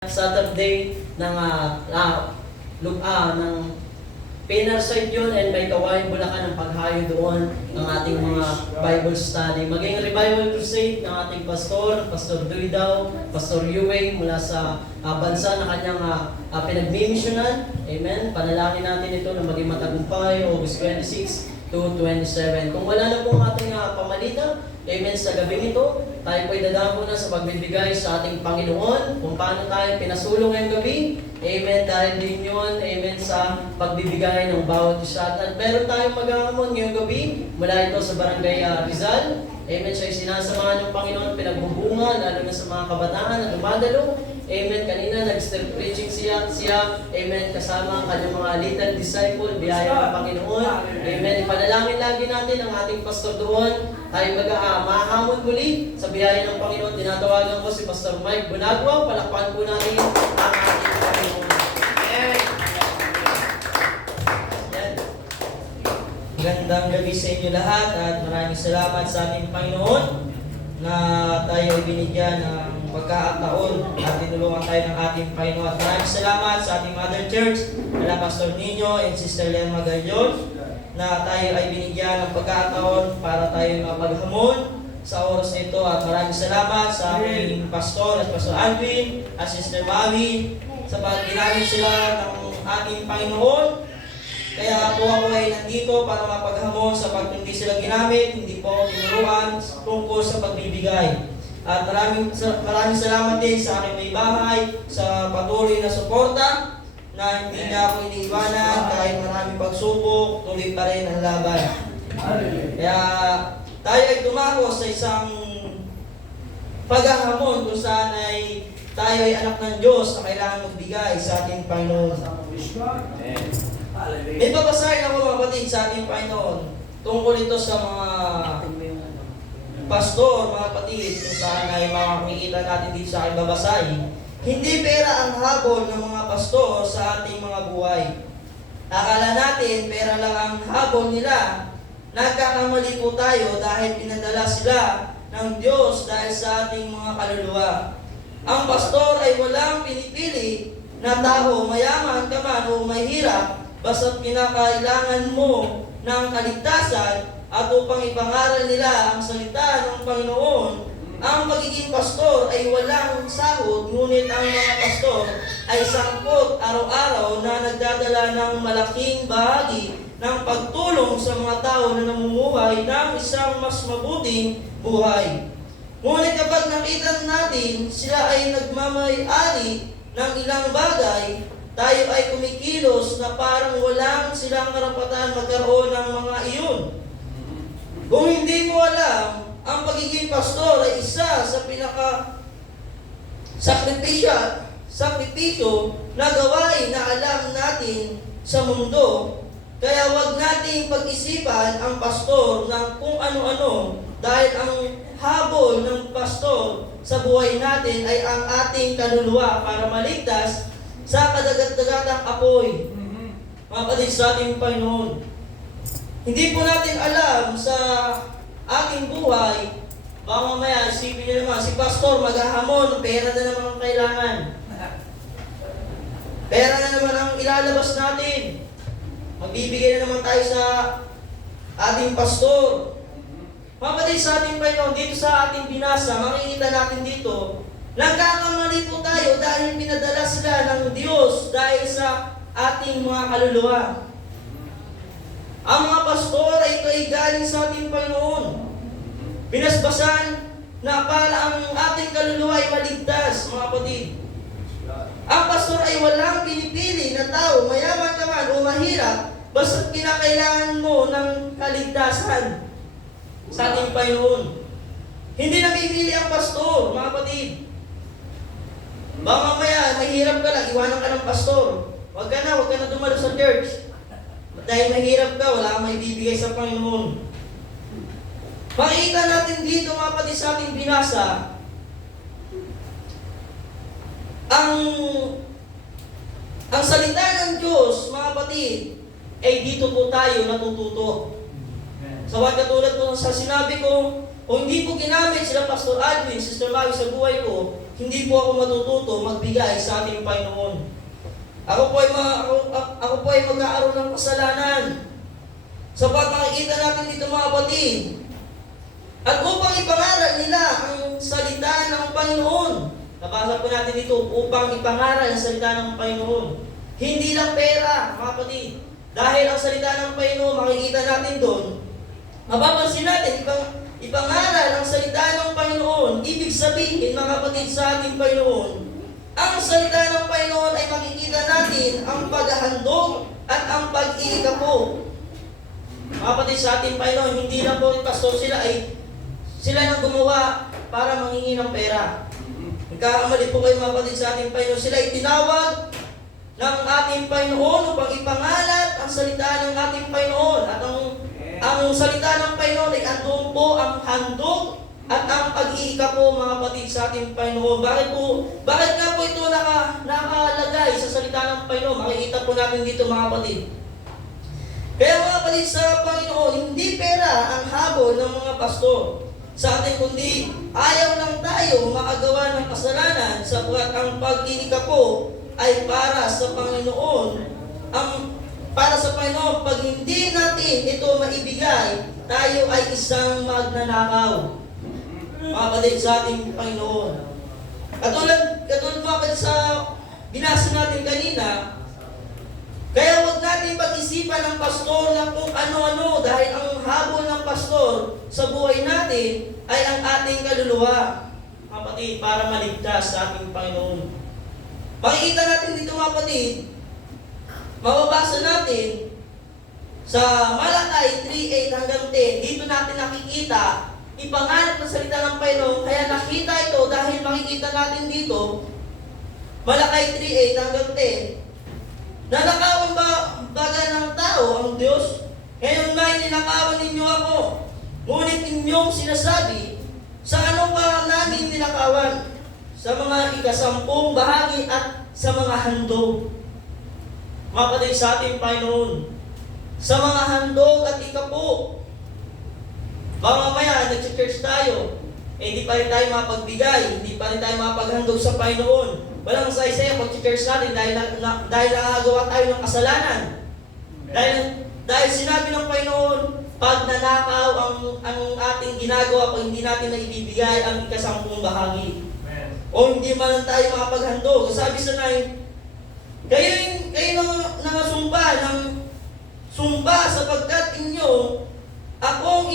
Saturday ng ng Pinar side yun and may Kawain Bulacan ang paghayo doon ng ating mga Bible study. Maging revival crusade ng ating Pastor Duidaw, Pastor Yuway mula sa bansa na kanyang pinagmimisyonan. Amen. Panalangin natin ito na maging matagumpay August 26 to 27. Kung wala na pong ating pamalita, amen, sa gabing ito, tayo po'y dadako na sa pagbibigay sa ating Panginoon, kung paano tayo pinasulong ngayong gabi, amen, dahil din yun, amen, sa pagbibigay ng bawat isa. At meron tayong maghahamon ngayong gabi, mula ito sa Barangay Rizal, amen, siya'y sinasamahan ng Panginoon, pinagbubunga, lalo na sa mga kabataan na dumadalo. Amen. Kanina nag-start preaching siya. Amen. Kasama ang kanyang mga little disciple, biyaya ng Panginoon. Amen. Ipanalangin lagi natin ang ating pastor doon. Tayo mahamon muli sa biyaya ng Panginoon. Tinatawagan ko si Pastor Mike Bunagwa. Palakpakan po natin ang ating Panginoon. Amen. Yan. Magandang gabi sa inyo lahat at maraming salamat sa ating Panginoon na tayo ay binigyan ng pagkakataon at tinulungan tayo ng ating Panginoon. Maraming salamat sa ating Mother Church, nila Pastor Nino and Sister Len Magayon, na tayo ay binigyan ng pagkakataon para tayo mapaghamon sa oras na ito. At maraming salamat sa ating Pastor at Pastor Alvin at Sister Mavi sa pagginamit sila ng ating Panginoon. Kaya po ako ay nandito para mapaghamon sa pag hindi sila ginamit, hindi po tinuruan tungkol sa pagbibigay. At maraming salamat din sa aking may bahay, sa patuloy na suporta, na hindi niya ako iniiwanan kahit maraming pagsubok, tuloy pa rin ang laban. Kaya tayo ay dumako sa isang paghahamon kung saan ay tayo ay anak ng Diyos na kailangan magbigay sa ating Panginoon. May babasahin ako mga kapatid sa ating Panginoon tungkol ito sa mga pastor, mga kapatid, kung saan ay makikita natin dito sa aking babasahin. Hindi pera ang habol ng mga pastor sa ating mga buhay. Akala natin pera lang ang habol nila. Nagkakamali po tayo dahil pinadala sila ng Diyos dahil sa ating mga kaluluwa. Ang pastor ay walang pinipili na tao, mayaman ka man o mahirap, basta't kinakailangan mo ng kaligtasan at upang ipangaral nila ang salita ng Panginoon. Ang pagiging pastor ay walang sahod, ngunit ang mga pastor ay sangkot araw-araw na nagdadala ng malaking bahagi ng pagtulong sa mga tao na namumuhay ng isang mas mabuting buhay. Ngunit kapag nakita natin sila ay nagmamay-ari ng ilang bagay, tayo ay kumikilos na parang walang silang karapatan magkaroon ng mga iyon. Kung hindi mo alam, ang pagiging pastor ay isa sa sakripisyo na gawain na alam natin sa mundo. Kaya wag nating pag-isipan ang pastor ng kung ano-ano dahil ang habol ng pastor sa buhay natin ay ang ating kaluluwa para maligtas sa kadagat-dagatang apoy. Mga kapatid sa ating Panginoon, hindi po natin alam sa ating buhay, baka mamaya isipin nyo naman, si pastor maghahamon, pera na naman ang kailangan. Pera na naman ang ilalabas natin. Magbibigay na naman tayo sa ating pastor. Mga kapatid sa ating Panginoon, dito sa ating binasa, makikita natin dito, nagkakamali po tayo dahil pinadala sila ng Diyos dahil sa ating mga kaluluwa. Ang mga pastor ay ito ay galing sa ating Panginoon. Binasbasan na para ang ating kaluluwa ay maligtas, mga kapatid. Ang pastor ay walang pinipili na tao, mayaman ka man o mahirap, basta't kinakailangan mo ng kaligtasan sa ating Panginoon. Hindi namimili ang pastor, mga kapatid. Baka mamaya, mahirap ka lang, iwanan ka ng pastor. Huwag ka na dumalo sa church. Dahil mahirap ka, wala kang maibibigay sa Panginoon. Makikita natin dito mga kapatid sa ating binasa, ang salita ng Diyos, mga kapatid, ay dito po tayo natututo. Sa katulad po sa sinabi ko, kung hindi po ginamit sila Pastor Alvin, Sister Mavi sa buhay ko, hindi po ako matututo magbigay sa ating Panginoon. Ako po ay mag-aaroon ng kasalanan. Sapat makikita natin dito mga kapatid. At upang ipangaral nila ang salita ng Panginoon. Nabasa po natin dito, upang ipangaral ang salita ng Panginoon. Hindi lang pera, mga kapatid. Dahil ang salita ng Panginoon, makikita natin doon, mapapansin natin, ipangaral ang salita ng Panginoon. Ibig sabihin, mga kapatid, sa ating Panginoon, ang salita ng Panginoon ay makikita natin ang paghahandog at ang pag-iikapo. Mga kapatid, sa ating Panginoon, hindi lang po pastor sila nang gumawa para manghingi ng pera. Nagkakamali po kayo mga kapatid sa ating Panginoon. Sila ay tinawag ng ating Panginoon upang ipangalat ang salita ng ating Panginoon. At ang salita ng Panginoon ay andun po ang handog at ang pag-iika po mga kapatid sa ating Panginoon. Bakit nga po ito nakalagay sa salita ng Panginoon? Makikita po natin dito mga kapatid. Kaya mga kapatid sa Panginoon, hindi pera ang habol ng mga pastor sa atin, kundi ayaw lang tayo makagawa ng kasalanan sapagkat ang pag-iika po ay para sa Panginoon. Para sa Panginoon, pag hindi natin ito maibigay, tayo ay isang magnanakaw. Mga kapatid sa ating Panginoon. Katulad mga kapatid sa binasa natin kanina, kaya huwag natin pag-isipan ng pastor na kung ano-ano dahil ang habol ng pastor sa buhay natin ay ang ating kaluluwa, kapatid, para maligtas sa ating Panginoon. Makikita natin dito mga kapatid, mababasa natin sa Malakay 3:8 hanggang 10, dito natin nakikita, ipangalat ng salita ng Panginoon, kaya nakita ito dahil makikita natin dito, Malakay 3:8 hanggang 10, nanakawan ba baga ng tao ang Diyos? Ngayon nga'y ninakawan ninyo ako. Ngunit inyong sinasabi, sa ano pa namin ninakawan? Sa mga ikasampung bahagi at sa mga handog. Mga kapatid sa ating Panginoon, sa mga handog at ikapo. Baka mamaya, nag-church tayo, hindi pa rin tayo mapagbigay, hindi pa rin tayo mapaghandog sa Panginoon. Walang saysaya pag-church natin dahil nakagawa tayo ng kasalanan. Dahil sinabi ng Panginoon, pag nanakaw ang ating ginagawa pag hindi natin na ibibigay ang ikasampung bahagi. Amen. O hindi man tayo makapaghandog. Sabi sa 9, kayo nangasumpa ng sumpa sapagkat inyo akong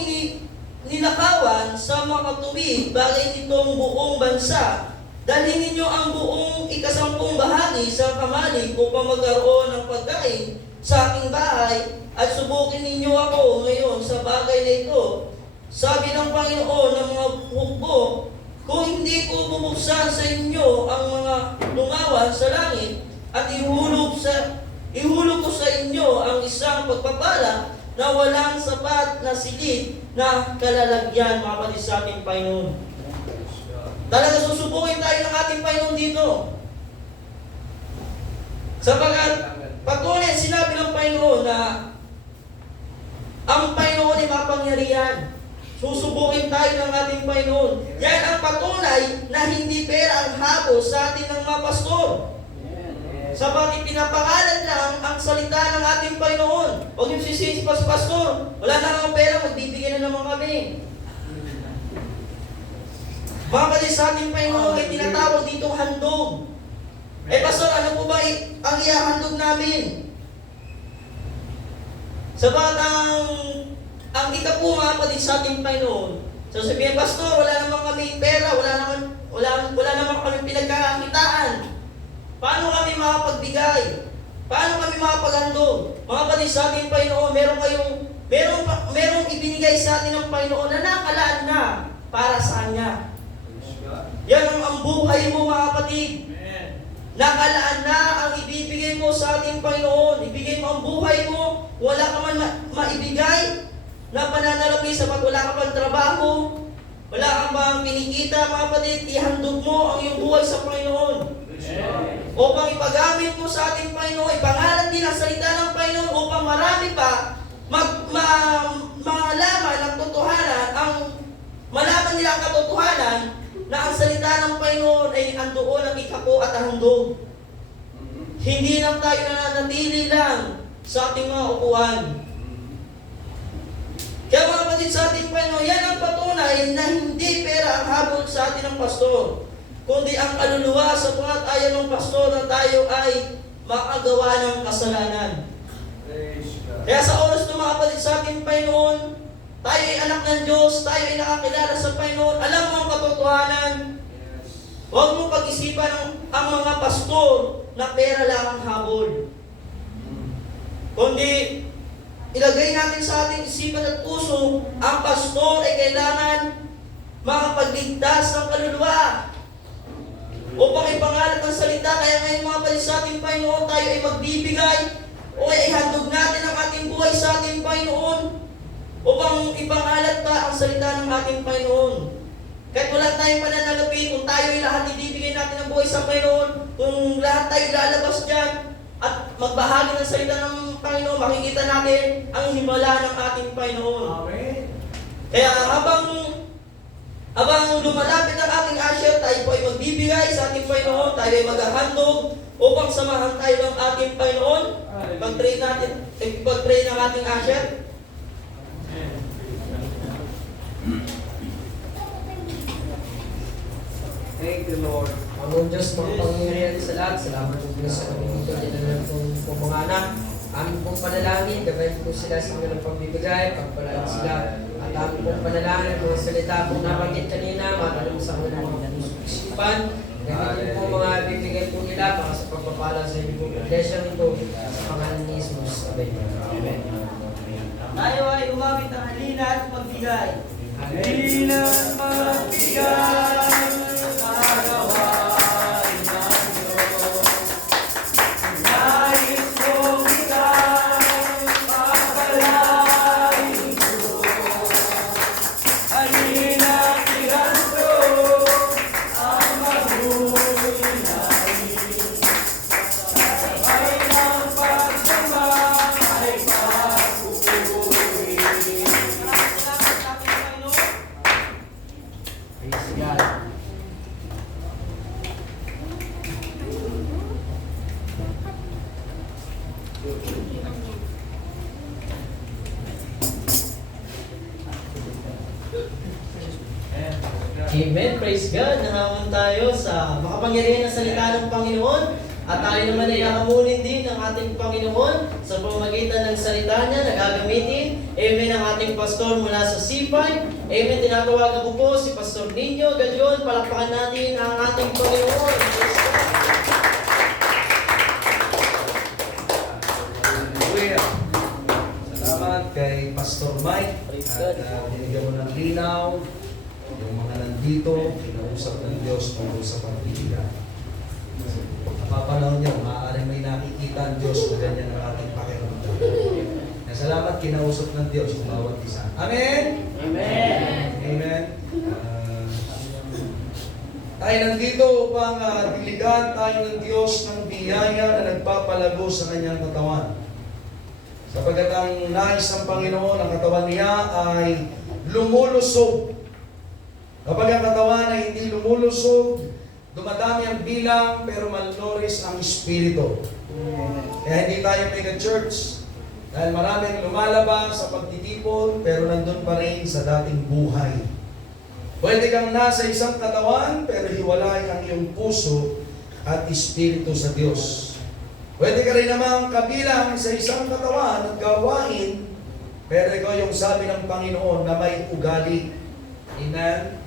ninakawan sa mga tuwid bagay nitong buong bansa. Dalhin ninyo ang buong ikasampung bahagi sa kamalig upang magkaroon ng pagkain sa aking bahay at subukin ninyo ako ngayon sa bagay na ito. Sabi ng Panginoon ng mga hukbo, kung hindi ko bubuksan sa inyo ang mga lungawan sa langit at ihulog ko sa inyo ang isang pagpapala na walang sapat na silid na kalalagyan, mga kapatid sa ating Panginoon. Talaga susubukin tayo ng ating Panginoon dito. Sapagkat patuloy sinabi ng Panginoon na ang Panginoon ay mapangyarihan. Susubukin tayo ng ating Panginoon. Yan ang patunay na hindi pera ang habol sa atin ng mga pastor. Sapagkat pinapangalan lang ang salita ng ating Panginoon. Huwag yung sisisi pa sa pastor. Wala na akong pera, magbibigyan na naman kami. Mga kapatid sa ating Panginoon ay tinatawag dito handog. Pastor, ano po ba ang ihahandog namin? Sabat ang ika po mga kapatid sa ating Panginoon. Sasabihin, Pastor, wala naman kami pera, wala naman kami pinagkakakitaan. Paano kami makapagbigay? Paano kami makapaghandog? Mga kapatid sa ating Panginoon, merong ibinigay sa atin ng Panginoon na nakalaan na para sa Kanya. Yan ang buhay mo mga kapatid. Nakalaan na ang ibibigay mo sa ating Panginoon. Ibigay mo ang buhay mo. Wala ka man maibigay na pananalapi sapat wala ka pang trabaho. Wala kang bang pinikita mga kapatid. Ihandog mo ang iyong buhay sa Panginoon. Upang ipagamit mo sa ating Panginoon. Ipangalan din ang salita ng Panginoon upang marami pa malaman ang totohanan, malaman nila ang katotohanan na ang salita ng Panginoon ay andoon ang ikako at handog. Hindi lang tayo nananatili lang sa ating mga upuan. Kaya mga kapatid sa ating Panginoon, yan ang patunay na hindi pera ang habol sa atin ng pastor, kundi ang kaluluwa sa pangatayan ng pastor na tayo ay makagawa ng kasalanan. Kaya sa oras ng mga kapatid sa ating Panginoon, tayo ay anak ng Diyos, tayo ay nakakilala sa Panginoon, alam mo ang katotohanan. Huwag mo pag-isipan ang mga pastor na pera lang ang habol. Kundi, ilagay natin sa ating isipan at puso, ang pastor ay kailangan makapagligtas ng kaluluwa upang ipangalat ang salita. Kaya ngayon mga kapatid sa ating Panginoon, tayo ay magbibigay o ay handog natin ang ating buhay sa ating Panginoon upang ipangalat pa ang salita ng ating Panginoon. Kahit wala tayong pananalapi, kung tayo ay lahat ibibigay natin ang buhay sa Panginoon, kung lahat tayo lalabas dyan at magbahagi ng salita ng Panginoon, makikita natin ang himala ng ating Panginoon. Amen. Kaya habang lumalapit ang ating asher, tayo po ay magbibigay sa ating Panginoon, tayo ay maghahandog upang samahan tayo ng ating Panginoon. Pag-pray ng ating asher. Thank you, Lord. Among Diyos, mga pangyayari sa lahat, salamat po Diyos sa kami dito, dinalang pong mga anak. Aming pong panalangin, gabayin po sila sa kanilang pagbibigay, pagpalaan sila. At aming pong panalangin, mga salita pong nabanggit kanina, matanong sa kanilang mga puso-isipan. Ganyan po mga bibigay po nila para sa pagpapala sa inyo pong iglesia nito sa pangalan ni Jesus. Amen. Tayo ay umamit ng halina at magbigay. Halina magbigay. Amen. Praise God. Nahamon tayo sa makapangyarihan na salita ng Panginoon. At tayo naman ay hahamunin din ng ating Panginoon sa pamamagitan ng salita niya na gagamitin. Amen ang ating pastor mula sa C5. Amen. Tinatawagan ko po si Pastor Nino Gadion. Palakpakan natin ang ating Panginoon. Praise God. Hallelujah. Salamat kay Pastor Mike. Praise At God. binigyan mo ng linaw. Yung mga nandito, kinausap ng Diyos tungkol sa pagbibigay. Napapanahon niyo, maaaring may nakikita ang Diyos na ganyan ang ating pakiramdam. Salamat, kinausap ng Diyos ang bawat isa. Amen? Amen. Amen. Tayo nandito upang diligan tayo ng Diyos ng biyaya na nagpapalago sa kanyang katawan. Sapagkat ang nais ng Panginoon, ang katawan niya ay lumulusog. Kapag ang katawan ay hindi lumulusog, dumadami ang bilang pero malnourished ang espiritu. Kaya hindi tayo mega-church. Dahil maraming lumalabas sa pagtitipon pero nandun pa rin sa dating buhay. Pwede kang nasa isang katawan pero hiwalay ang iyong puso at espiritu sa Diyos. Pwede ka rin namang kabilang sa isang katawan at gawain pero ikaw yung sabi ng Panginoon na may ugali. Amen?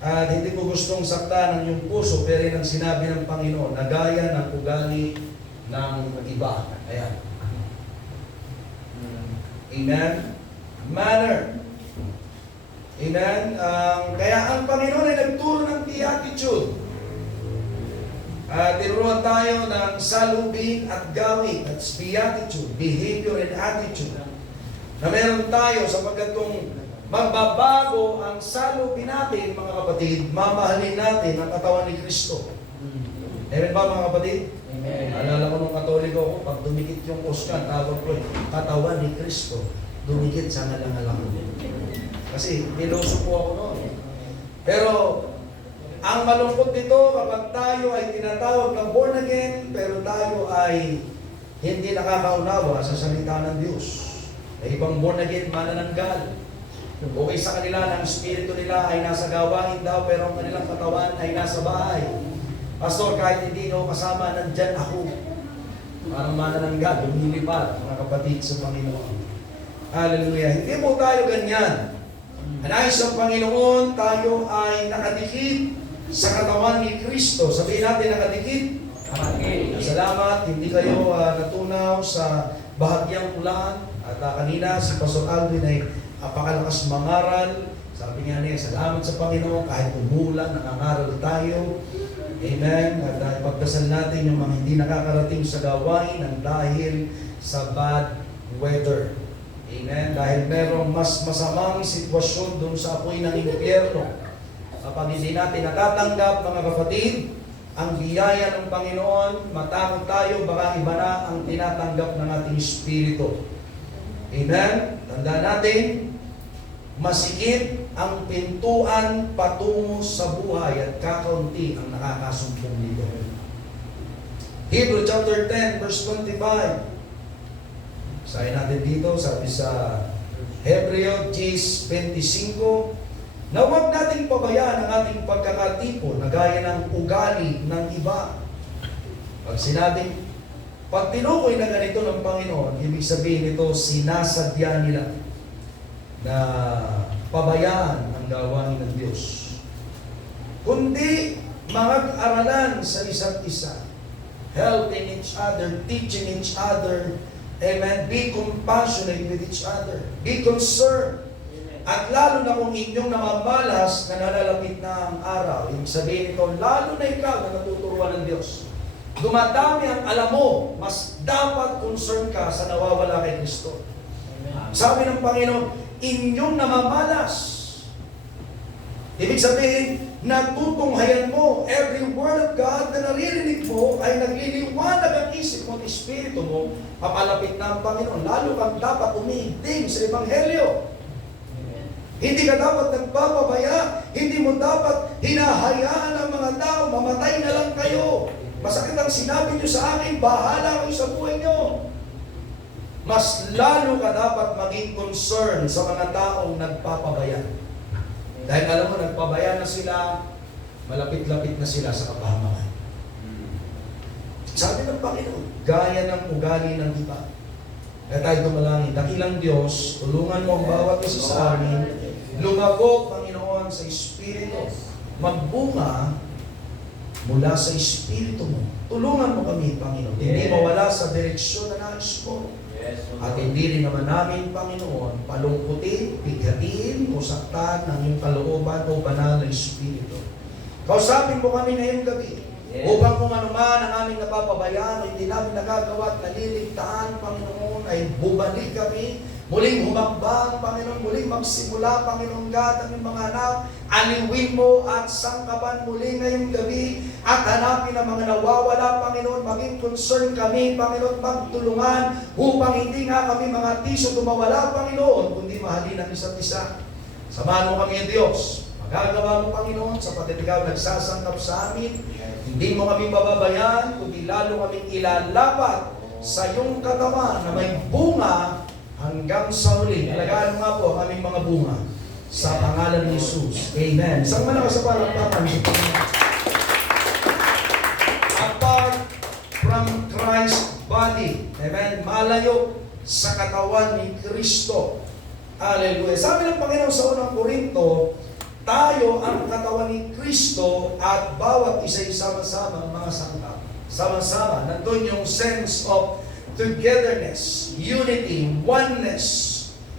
At hindi ko gustong saktan ang iyong puso, pero yun ang sinabi ng Panginoon, na gaya ng ugali ng iba. Ayan. Amen? Manner. Amen? Kaya ang Panginoon ay nagturo ng beatitude. Tinuruan tayo ng salubin at gawin. That's beatitude, behavior and attitude. Na meron tayo sapagkat kung magbabago ang salubin natin, mga kapatid, mamahalin natin ang katawan ni Kristo. Amen ba, mga kapatid? Amen. Alala ko nung Katoliko ako, pag dumikit yung Oscar, tawag ko katawan ni Kristo, dumikit sa ngalangalang. Kasi niloso po ako noon. Pero Ang malungkot nito kapag tayo ay tinatawag na born again, pero tayo ay hindi nakakaunawa sa salita ng Diyos. May ibang born again, manananggal. Okay sa kanila na ang spirito nila ay nasa gawain daw, pero ang kanilang katawan ay nasa bahay. Pastor, kahit hindi nyo kasama, nandyan ako. Parang manananggal, lumilipad, mga kapatid sa Panginoon. Hallelujah. Hindi po tayo ganyan. Nais ng Panginoon, tayo ay nakadikit sa katawan ni Kristo. Sabihin natin nakadikit. Salamat, hindi kayo natunaw sa bahagyang ulan. At kanina si Pastor Alvin ay apakalakas mangaral. Sabi niya niya, salamat sa Panginoon kahit umulan, nangangaral tayo. Amen. At ipagdasal natin yung mga hindi nakakarating sa gawain ng dahil sa bad weather. Amen. Dahil merong mas masamang sitwasyon doon sa apoy ng impyerno. Kapag hindi natin natatanggap, mga kapatid, ang biyaya ng Panginoon, matakot tayo, baka iba na ang tinatanggap ng ating espiritu. Amen? Tandaan natin, masikip ang pintuan patungo sa buhay at kakaunti ang nakakasumpong nito. Hebrew chapter 10, verse 25. Sabi natin dito, sabi sa Hebreo 10:25, na huwag nating pabayaan ang ating pagkakatipon na gaya ng ugali ng iba. Pag sinabing, pag tinukoy na ganito ng Panginoon, ibig sabihin ito, sinasadya nila na pabayaan ang gawain ng Diyos. Kundi mag-aralan sa isa't isa, helping each other, teaching each other, amen, be compassionate with each other, be concerned. At lalo na kung inyong namamalas na nalalapit na ang araw, yung sabihin ito, lalo na ikaw na natuturuan ng Diyos. Dumadami ang alam mo, mas dapat concern ka sa nawawala kay Kristo. Sabi ng Panginoon, inyong namamalas. Ibig sabihin, natutunghayan mo, every word of God na naririnig mo ay nagliliwanag ang isip mo at espiritu mo, papalapit na ang Panginoon. Lalo kang dapat umiigting sa Ebanghelyo. Hindi ka dapat nagpapabaya, hindi mo dapat hinahayaan ang mga tao, mamatay na lang kayo. Masakit ang sinabi nyo sa akin, bahala kayo sa buhay nyo. Mas lalo ka dapat maging concern sa mga taong nagpapabaya. Dahil alam mo, nagpabaya na sila, malapit-lapit na sila sa kapahamakan. Sabi ng Panginoon, gaya ng ugali ng iba. Kaya tayo tumalangin, dakilang Diyos, tulungan mo ang bawat isa sa amin, lumabog, Panginoon, sa Espiritu, magbunga mula sa Espiritu mo. Tulungan mo kami, Panginoon, hindi mawala sa direksyon na nais mo. At hindi rin naman namin, Panginoon, palungkutin, bighatiin o saktan ng iyong kalooban o banal na Espiritu. Kausapin mo kami ngayong gabi, upang kung ano man ang aming napapabayaan o hindi namin nagagawa at naliligtaan, Panginoon, ay bumalik kami, muling humakbang, Panginoon, muling magsimula, Panginoon God, aming mga anak, aliwin mo at sangkapan muli ngayong gabi at hanapin ang mga nawawala, Panginoon, maging concern kami, Panginoon, magtulungan upang hindi nga kami mga tiso tumawala, Panginoon, kundi mahalin ang isa't isa. Samahan mo kami, Diyos. Magagawa mo, Panginoon, sapagat ikaw nagsasangkap sa amin. Hindi mo kami pababayaan, kundi lalo kaming ilalapat sa iyong katawan na may bunga hanggang sa huli. Alagaan mo nga po ang aming mga bunga sa pangalan ni Jesus. Amen. Isang malakas sa palakpakan. Apart from Christ's body. Amen. Malayo sa katawan ni Kristo. Hallelujah. Sabi ng Panginoon sa unang Korinto, tayo ang katawan ni Kristo at bawat isa sama-sama ang mga sangkap. Sama-sama. Nandun yung sense of togetherness, unity, oneness.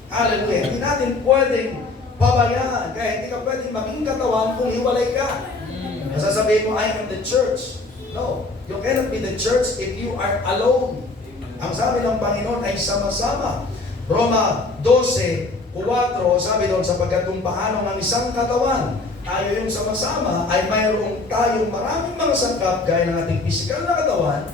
Hallelujah. Hindi natin pwedeng pabayaan. Kaya hindi ka pwedeng maging katawan kung hiwalay ka. Masasabihin mo, I am the church. No. You cannot be the church if you are alone. Ang sabi ng Panginoon ay sama-sama. Roma 12:4, sabi doon, sapagkat kung paano ng isang katawan, tayo yung sama-sama, ay mayroong tayong maraming mga sangkap gaya ng ating pisikal na katawan,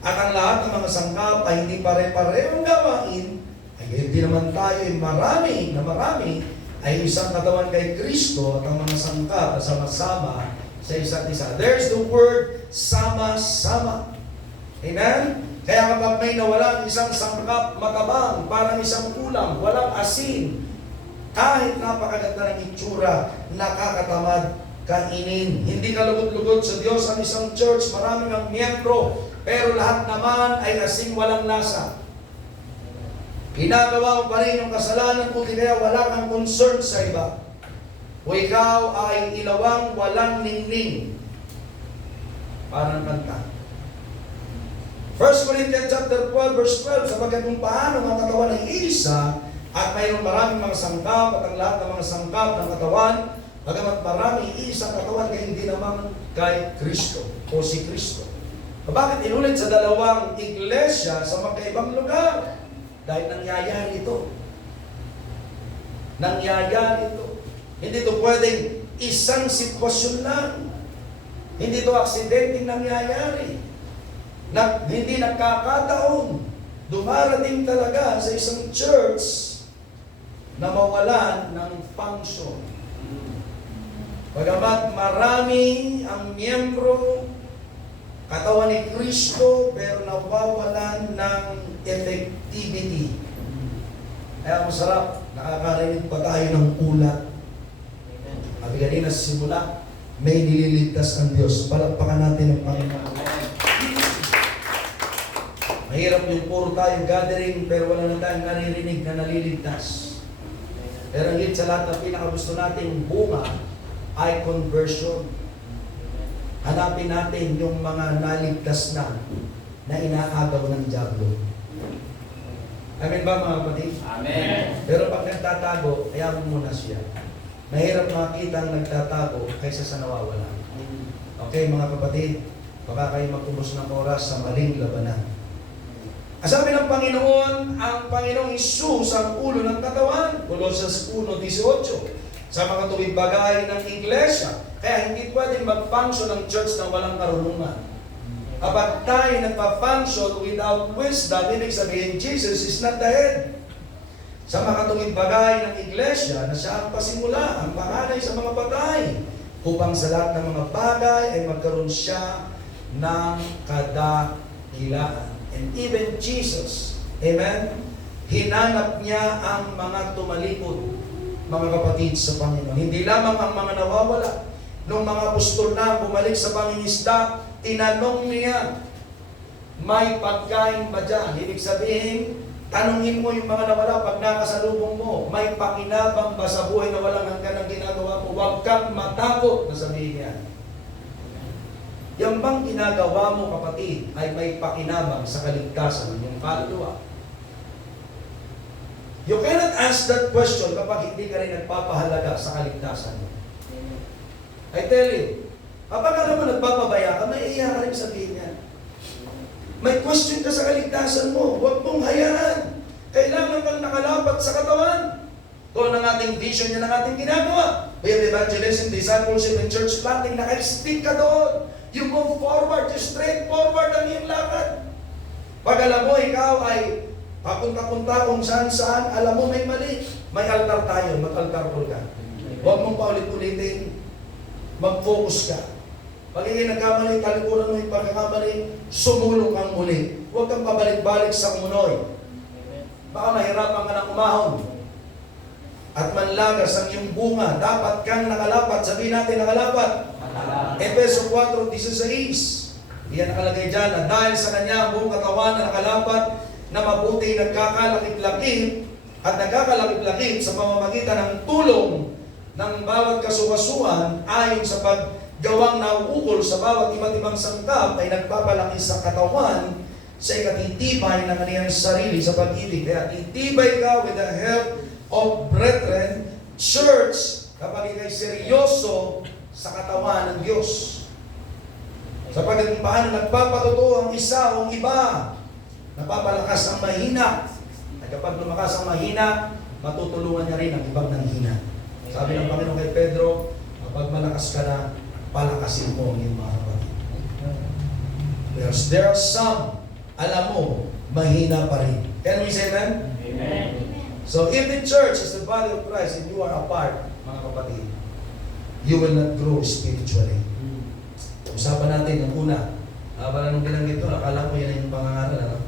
at ang lahat ng mga sangkap ay hindi pare-parehong gawain, ay gayon din naman tayo ay marami ay isang katawan kay Kristo at ang mga sangkap na sama-sama sa isa't isa. There's the word sama-sama. Amen? Kaya kapag may nawalang isang sangkap matabang, parang isang ulam, walang asin, kahit napakaganda ng itsura, nakakatamad kainin. Hindi kalugod-lugod sa Diyos ang isang church, maraming ang miyembro, pero lahat naman ay asing walang lasa. Ginagawa mo pa rin yung kasalanan kung kaya wala kang concern sa iba. O ikaw ay ilawang walang ningning. Parang kanta. 1 Corinthians chapter 12 verse 12, sapagkat kung paano ang katawan ng isa at mayroong maraming mga sangkap at ang lahat ng mga sangkap ng katawan, bagamat marami isang katawan kaya hindi naman kay Kristo o si Kristo. Bakit inulit sa dalawang iglesia sa magkaibang lugar? Dahil nangyayari ito. Nangyayari ito. Hindi ito pwedeng isang sitwasyon lang. Hindi ito aksidenteng nangyayari. Hindi nagkakataon. Dumarating talaga sa isang church na mawalan ng function. Bagamat marami ang miyembro, katawan ni Kristo, pero nawawalan ng effectivity. Kaya masarap, nakakarinig pa tayo ng ulat. Sabi kanina sa simula, may nililigtas ng Diyos. Palakpakan natin ang Panginoon. Mahirap yung puro tayo gathering, pero wala na tayong naririnig na naliligtas. Pero higit sa lahat, ang pinakagusto nating bunga ay conversion. Hanapin natin yung mga naligtas na inaagaw ng diablo. Amen ba mga kapatid? Amen. Pero pag nagtatago, ayaw mo muna siya. Mahirap makita ang nagtatago kaysa sa nawawala. Okay mga kapatid, baka kayo magtubos ng oras sa maling labanan. Sabi ng Panginoon, ang Panginoong Isus ang ulo ng katawan. Colossians 1:18. Sa mga tuwid bagay ng iglesia. Kaya hindi pwedeng mag-function ng church na walang karunungan. Kapag tayo nagpa-function without wisdom, ibig sabihin, Jesus is not the head. Sa mga tuwid bagay ng iglesia, na siya ang pasimula, ang panganay sa mga patay, upang sa lahat ng mga bagay ay magkaroon siya ng kadakilaan. And even Jesus, amen, hinanap niya ang mga tumalikod, mga kapatid sa Panginoon. Hindi lamang ang mga nawawala. Nung mga apostol na bumalik sa pangingisda, tinanong niya, may pagkain ba dyan? Ibig sabihin, tanungin mo yung mga nawala pag nakasalubong mo, may pakinabang ba sa buhay na walang hanggan ang ginagawa mo? Huwag kang matakot na sabihin niya. Yung bang ginagawa mo, kapatid, ay may pakinabang sa kaligtasan ng iyong kaluluwa. You cannot ask that question kapag hindi ka rin nagpapahalaga sa kaligtasan mo. I tell you, kapag alam mo nagpapabaya ka, may iya ka rin sabihin niya. May question ka sa kaligtasan mo, huwag mong hayaan. Kailangan kang nakalapat sa katawan. Kung ang ating vision yan ang ating ginagawa. We have evangelism, discipleship, and church planting. Naka-stick ka doon. You move forward, you straight forward ang iyong lakad. Pag alam mo, ikaw ay papunta-punta kung saan-saan, alam mo may mali. May altar tayo, mag-altar call ka. Huwag mong paulit-ulitin, mag-focus ka. Pag hindi nagkamali, talikuran mo yung pagkakamali, sumulong kang muli. Huwag kang pabalik-balik sa umunoy. Baka mahirapan ka ng umahon. At manlagas ang iyong bunga. Dapat kang nakalapat. Sabihin natin nakalapat. Efeso 4:16. Diyan nakalagay dyan na dahil sa kanya ang buong katawan na nakalapat na mabuti nagkakalakip-lakip at nagkakalakip-lakip sa pamamagitan ng tulong ng bawat kasukasuan ayon sa paggawang nauukol sa bawat iba't ibang sangkap ay nagpapalaki sa katawan sa ikatitibay ng kaniyang sarili sa pag-ibig. Kaya titibay ka with the help of brethren, church, kapag ikay seryoso sa katawan ng Diyos. Sapagkat kung paano nagpapatotoo ang isa o ang iba, napapalakas ang mahina. At kapag lumakas ang mahina, matutulungan niya rin ang ibang nanghina. Sabi ng Panginoon kay Pedro, kapag malakas ka na, palakasin mo ang iyong mga kapatid. Because there are some, alam mo, mahina pa rin. Can we say amen? Amen. So if the church is the body of Christ and you are apart, mga kapatid, you will not grow spiritually. Usapan natin yung una. Parang nung binanggit ko, akala ko yan yung pangangaral. Ano?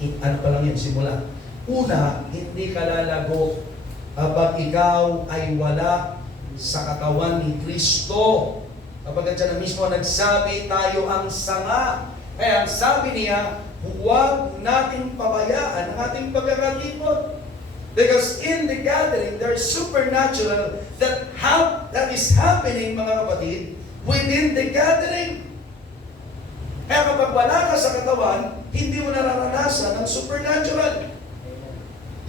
Ano pa lang yun, simula. Una, hindi ka lalago kapag ikaw ay wala sa katawan ni Kristo. Kapag siya na mismo nagsabi, tayo ang sanga. Kaya ang sabi niya, huwag nating pabayaan ang ating pagkakatipon. Because in the gathering, there's supernatural that is happening, mga kapatid, within the gathering. Kaya kapag wala ka sa katawan, hindi mo nararanasan ang supernatural.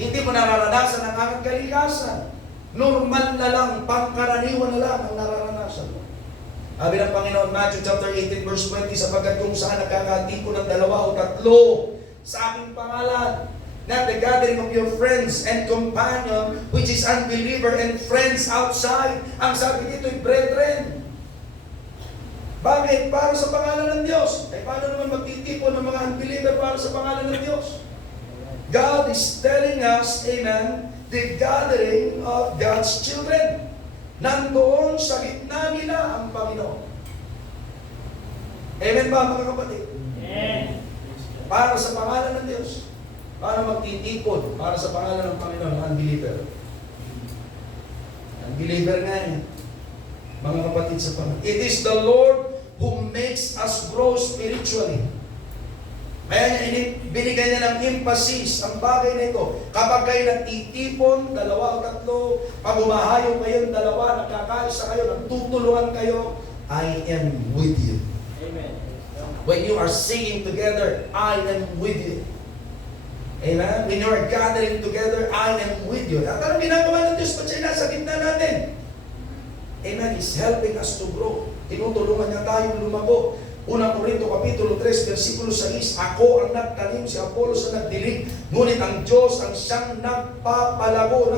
Hindi mo nararanasan ang aking kalikasan. Normal na lang, pangkaraniwan na lang ang nararanasan mo. Sabi ng Panginoon, Matthew chapter 18 verse 20, sapagkat kung saan nagkakatipon ng 2 o 3 sa aking pangalan, not the gathering of your friends and companion, which is unbeliever and friends outside. Ang sabi dito ay brethren. Bakit? Para sa pangalan ng Diyos. Ay paano naman magtitipon ng mga unbeliever para sa pangalan ng Diyos? God is telling us, amen, the gathering of God's children. Nandoon sa gitna nila ang Panginoon. Amen ba, mga kapatid? Amen. Para sa pangalan ng Diyos. Para magtitipon, para sa pangalan ng Panginoon, ang unbeliever. Unbeliever nga yan. Mga kapatid sa Panginoon. It is the Lord who makes us grow spiritually. Kaya niya, binigay niya ng emphasis ang bagay na ito. Kapag kayo nagtitipon, 2 o 3, pag umahayo kayo, 2, nagkakaisa kayo, nagtutulungan kayo, I am with you. Amen. When you are singing together, I am with you. Amen? When you are gathering together, I am with you. At anong ginagawa ng Diyos pa siya nasa gitna natin? Amen? He's helping us to grow. Tinutulungan niya tayong lumago. Unang Korinto Kapitulo 3, versikulo 6, ako ang nagtanim, si Apollos ang nagdilig, ngunit ang Diyos ang siyang nagpapalago.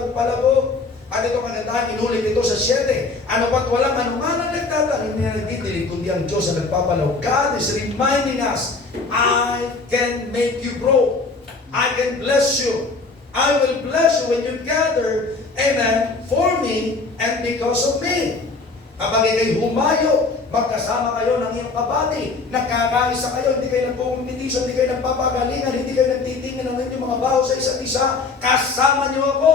At ito kagandahan, inulit ito sa 7. Ano ba't walang anuman ang nagtatanim na nagdidilig, kundi ang Diyos ang nagpapalago. God is reminding us, I can make you grow. I can bless you. I will bless you when you gather, amen, for me and because of me. Kapag ikay humayo, magkasama kayo ng iyong kabati, nagkakaisa kayo, hindi kayo nagkukumpetisyon, hindi kayo nagpapagalingan, hindi kayo nagtitingin ng inyong mga baho sa isa't isa, kasama niyo ako.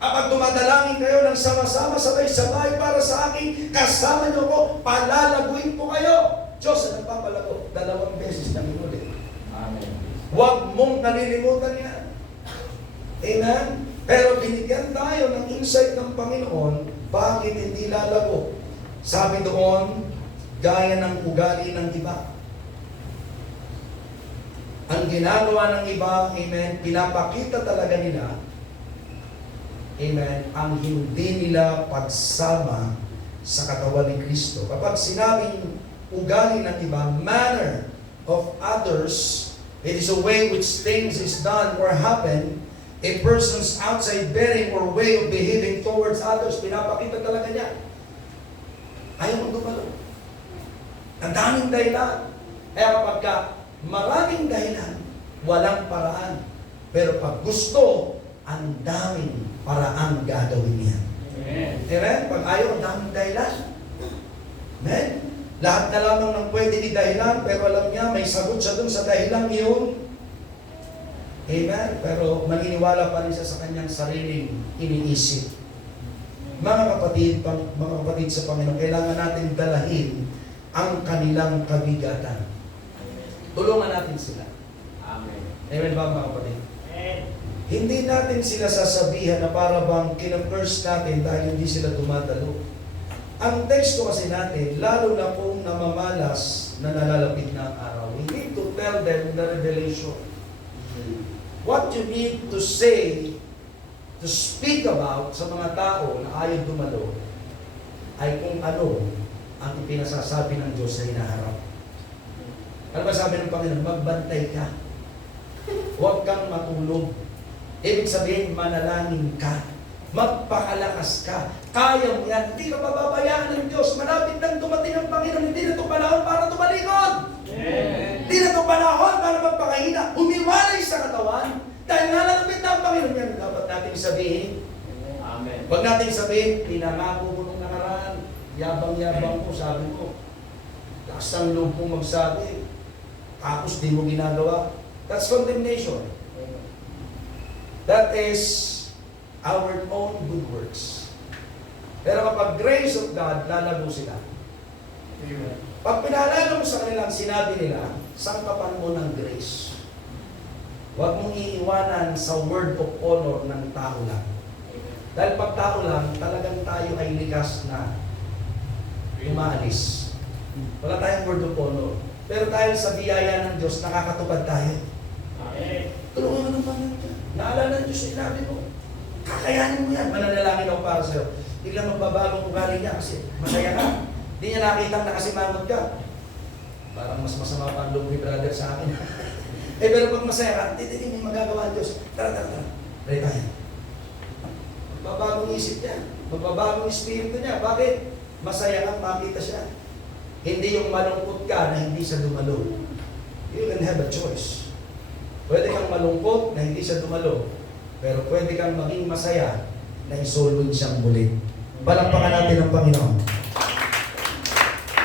Kapag dumadalangin kayo ng sama-sama, sabay-sabay para sa akin, kasama niyo ako, palalaguin po kayo. Diyos ang nagpapalago, 2 beses na inulit. Amen. Huwag mong nalilimutan yan. Amen? Pero binigyan tayo ng insight ng Panginoon, bakit hindi lalago? Sabi doon, gaya ng ugali ng iba. Ang ginagawa ng iba, amen, pinapakita talaga nila, amen, ang hindi nila pagsama sa katawan ni Kristo. Kapag sinabing ugali ng iba, manner of others, it is a way which things is done or happen, a person's outside bearing or way of behaving towards others, pinapakita talaga niya. Ayaw mong dumalo. Ang daming dahilan. Kaya kapag ka maraming dahilan, walang paraan. Pero pag gusto, ang daming paraan gagawin niya. Amen. Amen? Pag ayaw, ang daming dahilan. Amen? Lahat na lamang ng pwede ni dahilan, pero alam niya, may sagot siya dun sa dahilan yun. Amen? Pero maniniwala pa rin siya sa kanyang sariling iniisip. Mga kapatid sa Panginoon, kailangan natin dalahin ang kanilang kabigatan. Tulungan natin sila. Amen. Amen ba, mga kapatid? Amen. Hindi natin sila sasabihan na para bang kinapurse natin dahil hindi sila tumatalo. Ang teksto kasi natin, lalo na kung namamalas na nalalapit na ang araw, we need to tell them the revelation. What you need to say, to speak about sa mga tao na ayaw dumalo, ay kung ano ang ipinasasabi ng Diyos sa hinaharap. Ano ba sabi ng Panginoon? Magbantay ka. Huwag kang matulog. Ibig sabihin, manalangin ka. Magpakalakas ka. Kaya mo yan. Hindi ka pababayaan ng Diyos. Malapit nang dumating ang Panginoon. Hindi na ito panahon para tumalikod. Amen. Hindi na ito panahon para magpakahina. Humiwalay sa katawan. Dahil nalalapit na ang Panginoon. Yan dapat natin sabihin. Amen. Huwag natin sabihin, pinangako ko nung nakaraan. Yabang-yabang ko, sabi ko. Lakas ng loob mo magsabi, tapos di mo ginagawa. That's condemnation. That is our own good works. Pero kapag grace of God, lalago sila. Pag pinaalala mo sa kanilang sinabi nila, sangkapan mo ng grace. Huwag mong iiwanan sa word of honor ng tao lang. Dahil pag tao lang, talagang tayo ay likas na umaalis. Wala tayong word of honor. Pero dahil sa biyaya ng Diyos, nakakatupad tayo. Tulungan mo ng Panginoon dyan. Naalala ng Diyos na sinabi mo. Kakayanin mo yan. Mananalangin ako para sa'yo. Biglang magbabago ang ugali niya kasi masaya ka. Hindi niya nakitang nakasimangot ka. Parang mas masama pa ang loob ni brother sa akin. Pero pag masaya ka, hindi may magagawa ang Diyos. Tara. Ready tayo. Magbabagong isip niya. Magbabagong espiritu niya. Bakit? Masaya kang makita siya. Hindi yung malungkot ka na hindi siya dumalo. You can have a choice. Pwede kang malungkot na hindi siya dumalo. Pero pwede kang maging masaya na isolve siyang muli. Palakpakan natin ang Panginoon.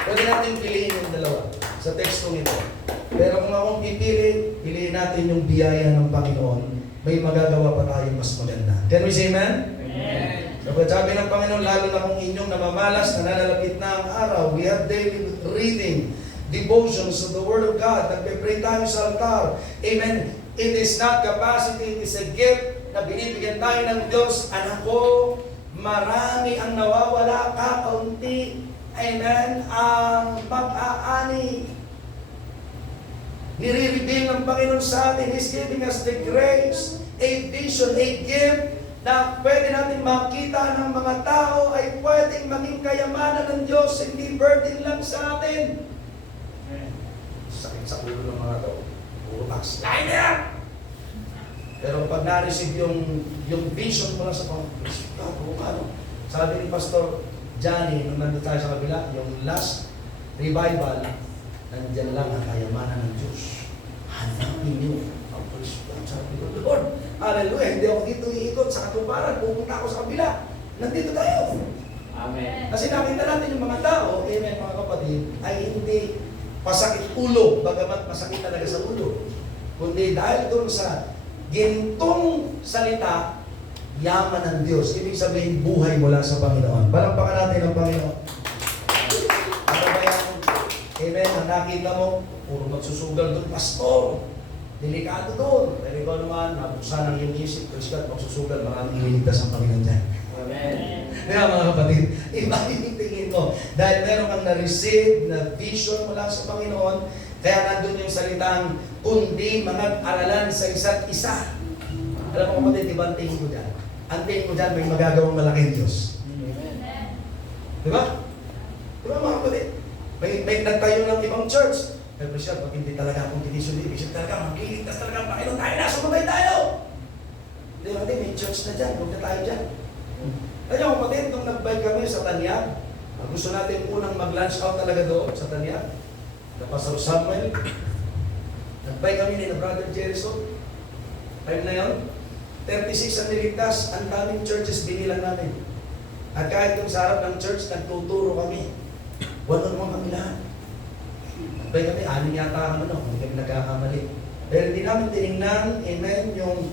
Pwede natin piliin yung dalawa sa tekstong ito. Pero kung akong pipili, piliin natin yung biyaya ng Panginoon. May magagawa pa tayo mas maganda. Can we say amen? Kapag sabi ng Panginoon, lalo na kung inyong namamalas na nalalapit na ang araw, we have daily reading, devotions of the Word of God. Nagpe-pray tayo sa altar. Amen. It is not capacity, it is a gift na binibigyan tayo ng Diyos. Anak ko, marami ang nawawala, kakaunti. Amen. Ang mag-aani. Nire-reveal ng Panginoon sa atin. He's giving us the grace, a vision, a gift na pwede natin makita ng mga tao ay pwedeng maging kayamanan ng Diyos, hindi burden lang sa atin. Sakit sa ulo ng mga tao. Puro tax. Line up! Pero pag na-receive yung vision mo lang sa Panginoon, sabi ni Pastor Johnny, nung nandun tayo sa kabila, yung last revival, nandyan lang ang kayamanan ng Diyos. Hanapin niyo ang Panginoon. Sabi ko, Lord, hallelujah, hindi ako dito iikot sa katuparan, pupunta ako sa kabila. Nandito tayo. Amen. Kasi nakita natin yung mga tao, amen mga kapatid, ay hindi pasakit ulo, bagamat masakit talaga sa ulo. Kundi dahil doon sa gintong salita, yaman ng Diyos. Ibig sabihin, buhay mula sa Panginoon. Palakpakan natin ang Panginoon. Ano ba yan? Amen, ang nakita mo, puro magsusugal doon, pastor. Delikado doon. Pero ikaw naman, nabuksan ang iyong isip, Diyos God, magsusugal, maraming ililigtas ang Panginoon dyan. Amen. Kaya mga kapatid, iba yung tingin mo. Dahil meron kang na-receive na vision mula sa Panginoon, kaya nandun yung salitang, kundi mga aralan sa isa't isa. Alam mo kapatid, iba ang tingin ko dyan? Ang tingin ko dyan, may magagawang malaking Diyos. Diba? Diba mga kapatid? May nagtayo ng ibang church. Pero siya, pag hindi talaga akong tinisyon, ibig siya talaga, magkiligtas talaga ang Panginoon tayo na, sumabay tayo! Hindi, may church na dyan, huwag na tayo dyan. Kaya kapatid, nung nag-bike kami sa Tanyag, gusto natin unang mag-lunch out talaga doon sa Tanyag. Na Pastor Samuel, nag-bike kami ni Brother Jerison. Time na yun, 36 ang niligtas, ang daming churches binilang namin. At kahit yung sa harap ng church, nagtuturo kami. Wala naman kami lahat. Nag-bike kami, anin yata ang hindi kami nagkakamali. Pero hindi namin tinignan, amen, yung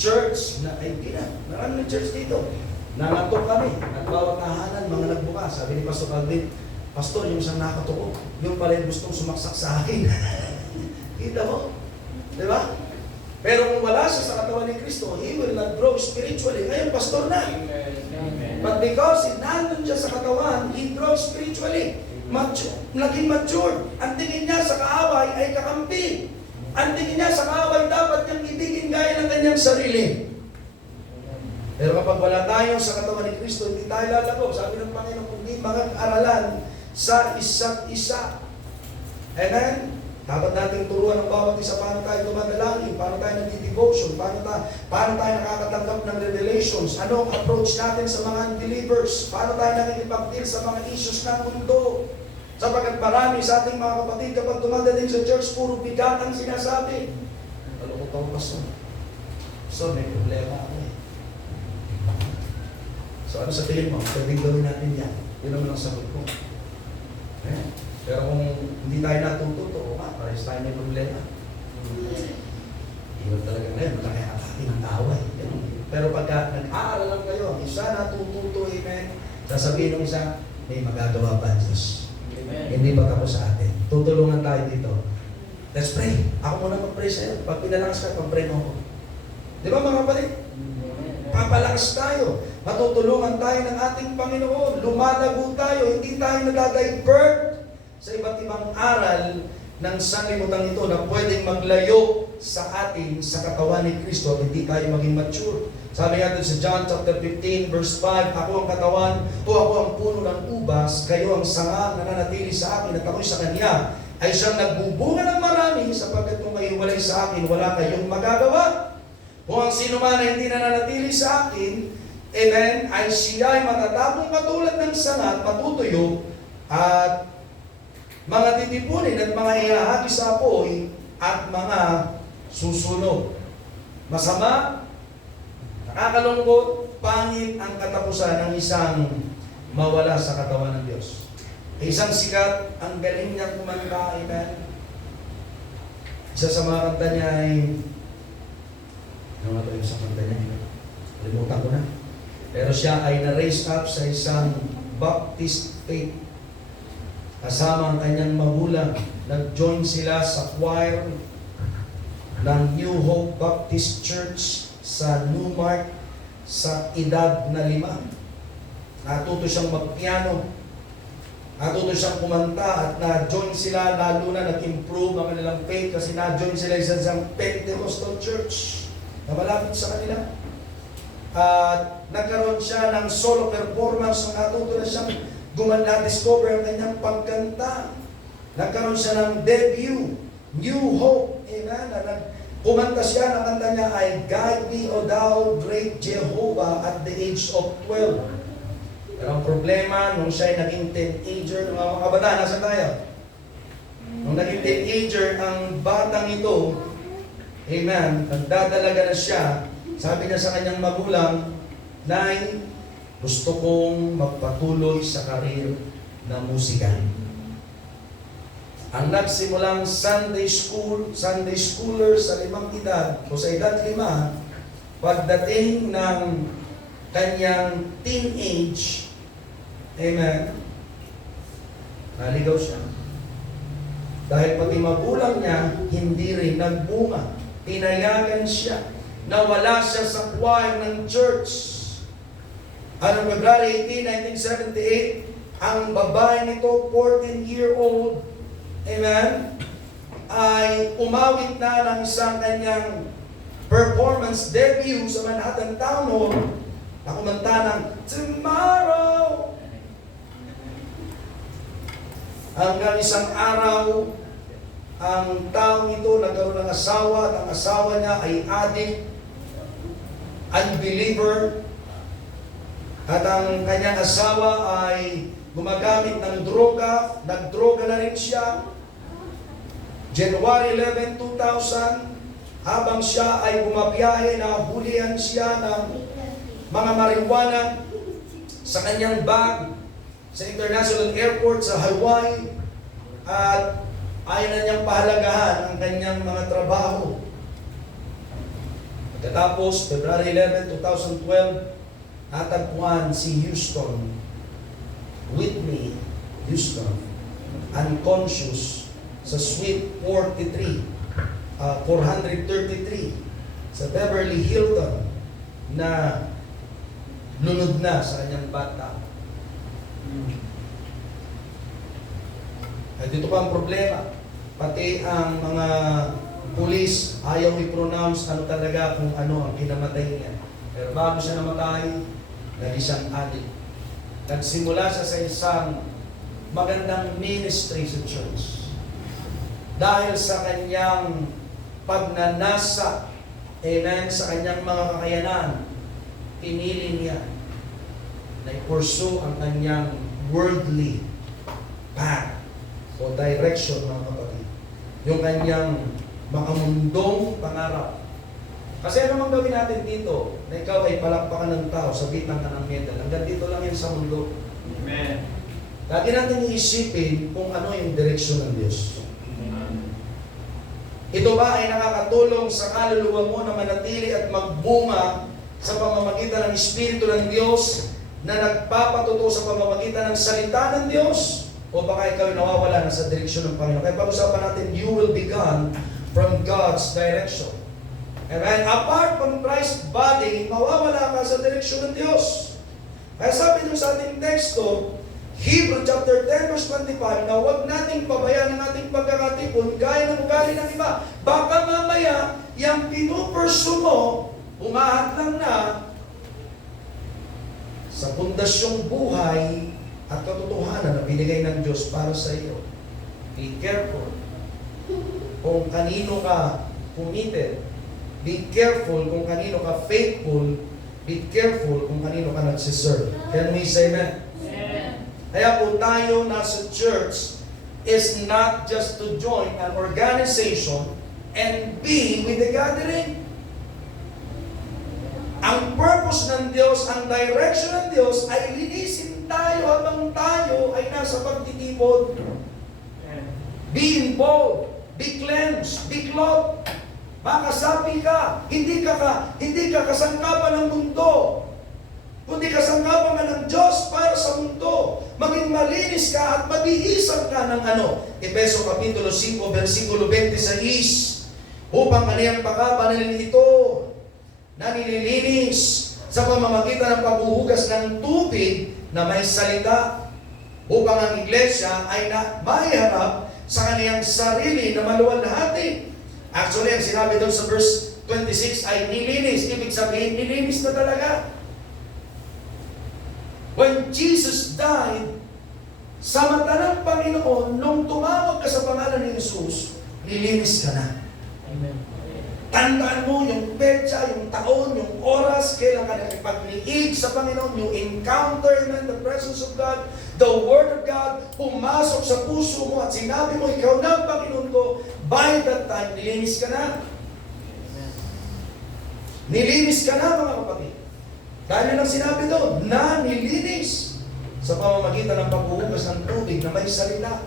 church na, ay hindi na, marami ng church dito. Nangatok kami, at bawat tahanan, mga nagbukas. Sabi ni Pastor Calvin, Pastor, yung isang nakatuko, yung pala yung gustong sumaksak sa akin. Kita mo? Di ba? Pero kung wala siya sa katawan ni Kristo, he will not grow spiritually. Ngayon, pastor na. But because nandun siya sa katawan, he grows spiritually. Naging mature. Ang tingin niya sa kaaway ay kakampi. Ang tingin niya sa kaaway dapat niyang ibigin gaya ng kanyang sarili. Pero kapag wala tayo sa katawan ni Kristo, hindi tayo lalago. Sabi ng Panginoon, kundi mag-aralan sa isa't isa. Amen? Dapat natin turuan ng bawat isa paano tayo dumadalangin, paano tayo nag-devotion, paano tayo nakakatanggap ng revelations, ano ang approach natin sa mga unbelievers, paano tayo nakikipag-deal sa mga issues ng mundo. Sapagkat marami sa ating mga kapatid kapag dumadating sa church, puro bigat ang sinasabi. Alam ko tawag pastor. So, may problema ako eh. So, ano sa tingin mo? Pwedeng gawin natin yan. Yun naman ang sagot ko. Pero kung hindi tayo natututo, o nga, parehas tayo may problema. Hirap talaga ngayon, malaki ang ating ang away. Ganun. Pero pagka nag-aaral lang kayo, ang isa natututo, amen, sasabihin ng isa, may magagawa pa ang Diyos. Hindi pa tapos sa atin. Tutulungan tayo dito. Let's pray. Ako muna mag-pray sa'yo. Pag pinalakas ka, pag-pray mo ako. Di ba mga kapatid? Papalakas tayo. Matutulungan tayo ng ating Panginoon. Lumalago tayo. Hindi tayo nadadivert sa iba't ibang aral ng sanlibutan ito na pwedeng maglayo sa atin sa katawan ni Kristo at hindi tayo maging mature. Sabi nga sa John chapter 15 verse 5, ako ang katawan o ako ang puno ng ubas, kayo ang sanga na nanatili sa akin at ako'y sa Kanya, ay siyang nagbubunga ng marami sapagkat kung kayo walay sa akin, wala kayong magagawa. Kung ang sino man na hindi nananatili sa akin, amen, ay siya ay matatapong katulad ng sanga at matutuyo at mga titipunin at mga ihahagi sa apoy at mga susunog. Masama, nakakalungkot, pangit ang katapusan ng isang mawala sa katawan ng Diyos. Isang sikat, ang galing niya kumanta, amen. Isa sa mga kanta niya ay, ano nga ba yung isang kanta niya? Limutan ko na. Pero siya ay na-raise up sa isang Baptist faith. Kasama ang kanyang magulang, nag-join sila sa choir ng New Hope Baptist Church sa Newmark sa edad na 5. Natuto siyang magpiano, natuto siyang kumanta at na-join sila, lalo na nag-improve ang kanilang faith kasi na-join sila sa isang Pentecostal Church na malapit sa kanila. At nagkaroon siya ng solo performance, natuto na siyang na-discover ang kanyang pagkanta. Nagkaroon siya ng debut, New Hope. Amen. Kumanta siya, ang kanta niya ay Guide Me, O Thou Great Jehovah at the age of 12. Pero ang problema, nung siya ay naging teenager, mga kabataan, nasa tayo? Nung naging teenager, ang batang ito, amen, nagdadalaga na siya, sabi niya sa kanyang magulang, Nay, gusto kong magpatuloy sa karir na musika. Ang nagsimulang Sunday schooler sa 5 edad, o sa edad 5, pagdating ng kanyang teenage, amen, naligaw siya. Dahil pati magulang niya, hindi rin nagbunga. Pinayagan siya. Nawala siya sa choir ng church. Ano, February 18, 1978, ang babae nito, 14-year-old, amen, ay umawit na ng isang kanyang performance debut sa Manhattan Town Hall na kumanta ng Tomorrow. Hanggang isang araw, ang taong ito nagkaroon ng asawa at ang asawa niya ay addict, unbeliever, at ang kanyang asawa ay gumagamit ng droga, nagdroga na rin siya. January 11, 2000, habang siya ay bumabiyahe, nahulihan siya ng mga marijuana sa kanyang bag sa International Airport sa Hawaii at ayaw na niyang pahalagahan ang kanyang mga trabaho. Pagkatapos, February 11, 2012, natagpuan si Whitney Houston, unconscious sa Suite 433 sa Beverly Hilton na lunod na sa kanyang bata. At dito pa ang problema. Pati ang mga pulis ayaw i-pronounce ano talaga kung ano ang kinamatay niya. Pero bago siya namatay, naging siyang addict. Nagsimula siya sa isang magandang ministry sa church. Dahil sa kanyang pagnanasa, amen, sa kanyang mga kakayanan, pinili niya na i-pursue ang kanyang worldly path o direction, mga kapatid. Yung kanyang makamundong pangarap. Kasi ano mang gawin natin dito, na ikaw ay palakpakan ng tao, sabitan ka ng medal. Hanggang dito lang yan sa mundo. Amen. Lagi natin iisipin kung ano yung direksyon ng Diyos. Ito ba ay nakakatulong sa kaluluwa mo na manatili at magbunga sa pamamagitan ng Espiritu ng Diyos na nagpapatuto sa pamamagitan ng salita ng Diyos? O baka ikaw ay nawawala na sa direksyon ng Panginoon? Kaya pag-usapan natin, you will be gone from God's direction. Amen? Apart from Christ's body, mawawala ka sa direksyon ng Diyos. Kaya sabi nyo sa ating teksto, Hebrew chapter 10 verse 25, na huwag nating pabayaan ang ating pagkakatipon gaya ng ugali ng iba. Baka mamaya, yung pinupursu mo, umahat lang na sa pundasyong buhay at katotohanan na binigay ng Diyos para sa iyo. Be careful kung kanino ka committed. Be careful kung kanino ka faithful. Be careful kung kanino ka nagsiserve. Can we say amen? Kaya po tayo nasa church is not just to join an organization and be with the gathering. Ang purpose ng Diyos, ang direction ng Diyos ay linisin tayo habang tayo ay nasa pagtitipon. Be involved, be cleansed, be clothed. Makasapi ka, hindi ka kasangkapan ng mundo, kundi kasangkapan ka ng Diyos para sa mundo. Maging malinis ka at mabihisan ka ng ano? Efeso Kapitulo 5, versikulo 26. Upang kaniyang pagkapanalin ito na nililinis sa pamamagitan ng paghuhugas ng tubig na may salita, upang ang iglesia ay maiharap sa kaniyang sarili na maluwalhati. Actually, ang sinabi doon sa verse 26 ay nilinis. Ibig sabihin, nilinis na talaga. When Jesus died, sa mata ng Panginoon, nung tumawag ka sa pangalan ni Jesus, nilinis ka na. Amen. Tandaan mo yung petsa, yung taon, yung oras, kailan ka nakipag-niig sa Panginoon, you encounter in the presence of God, the Word of God, pumasok sa puso mo at sinabi mo, ikaw na ang Panginoon ko, by that time, nilinis ka na. Nilinis ka na, mga kapatid. Dahil yun ang sinabi doon, na nilinis sa pamamagitan ng paghuhugas ng tubig na may salita.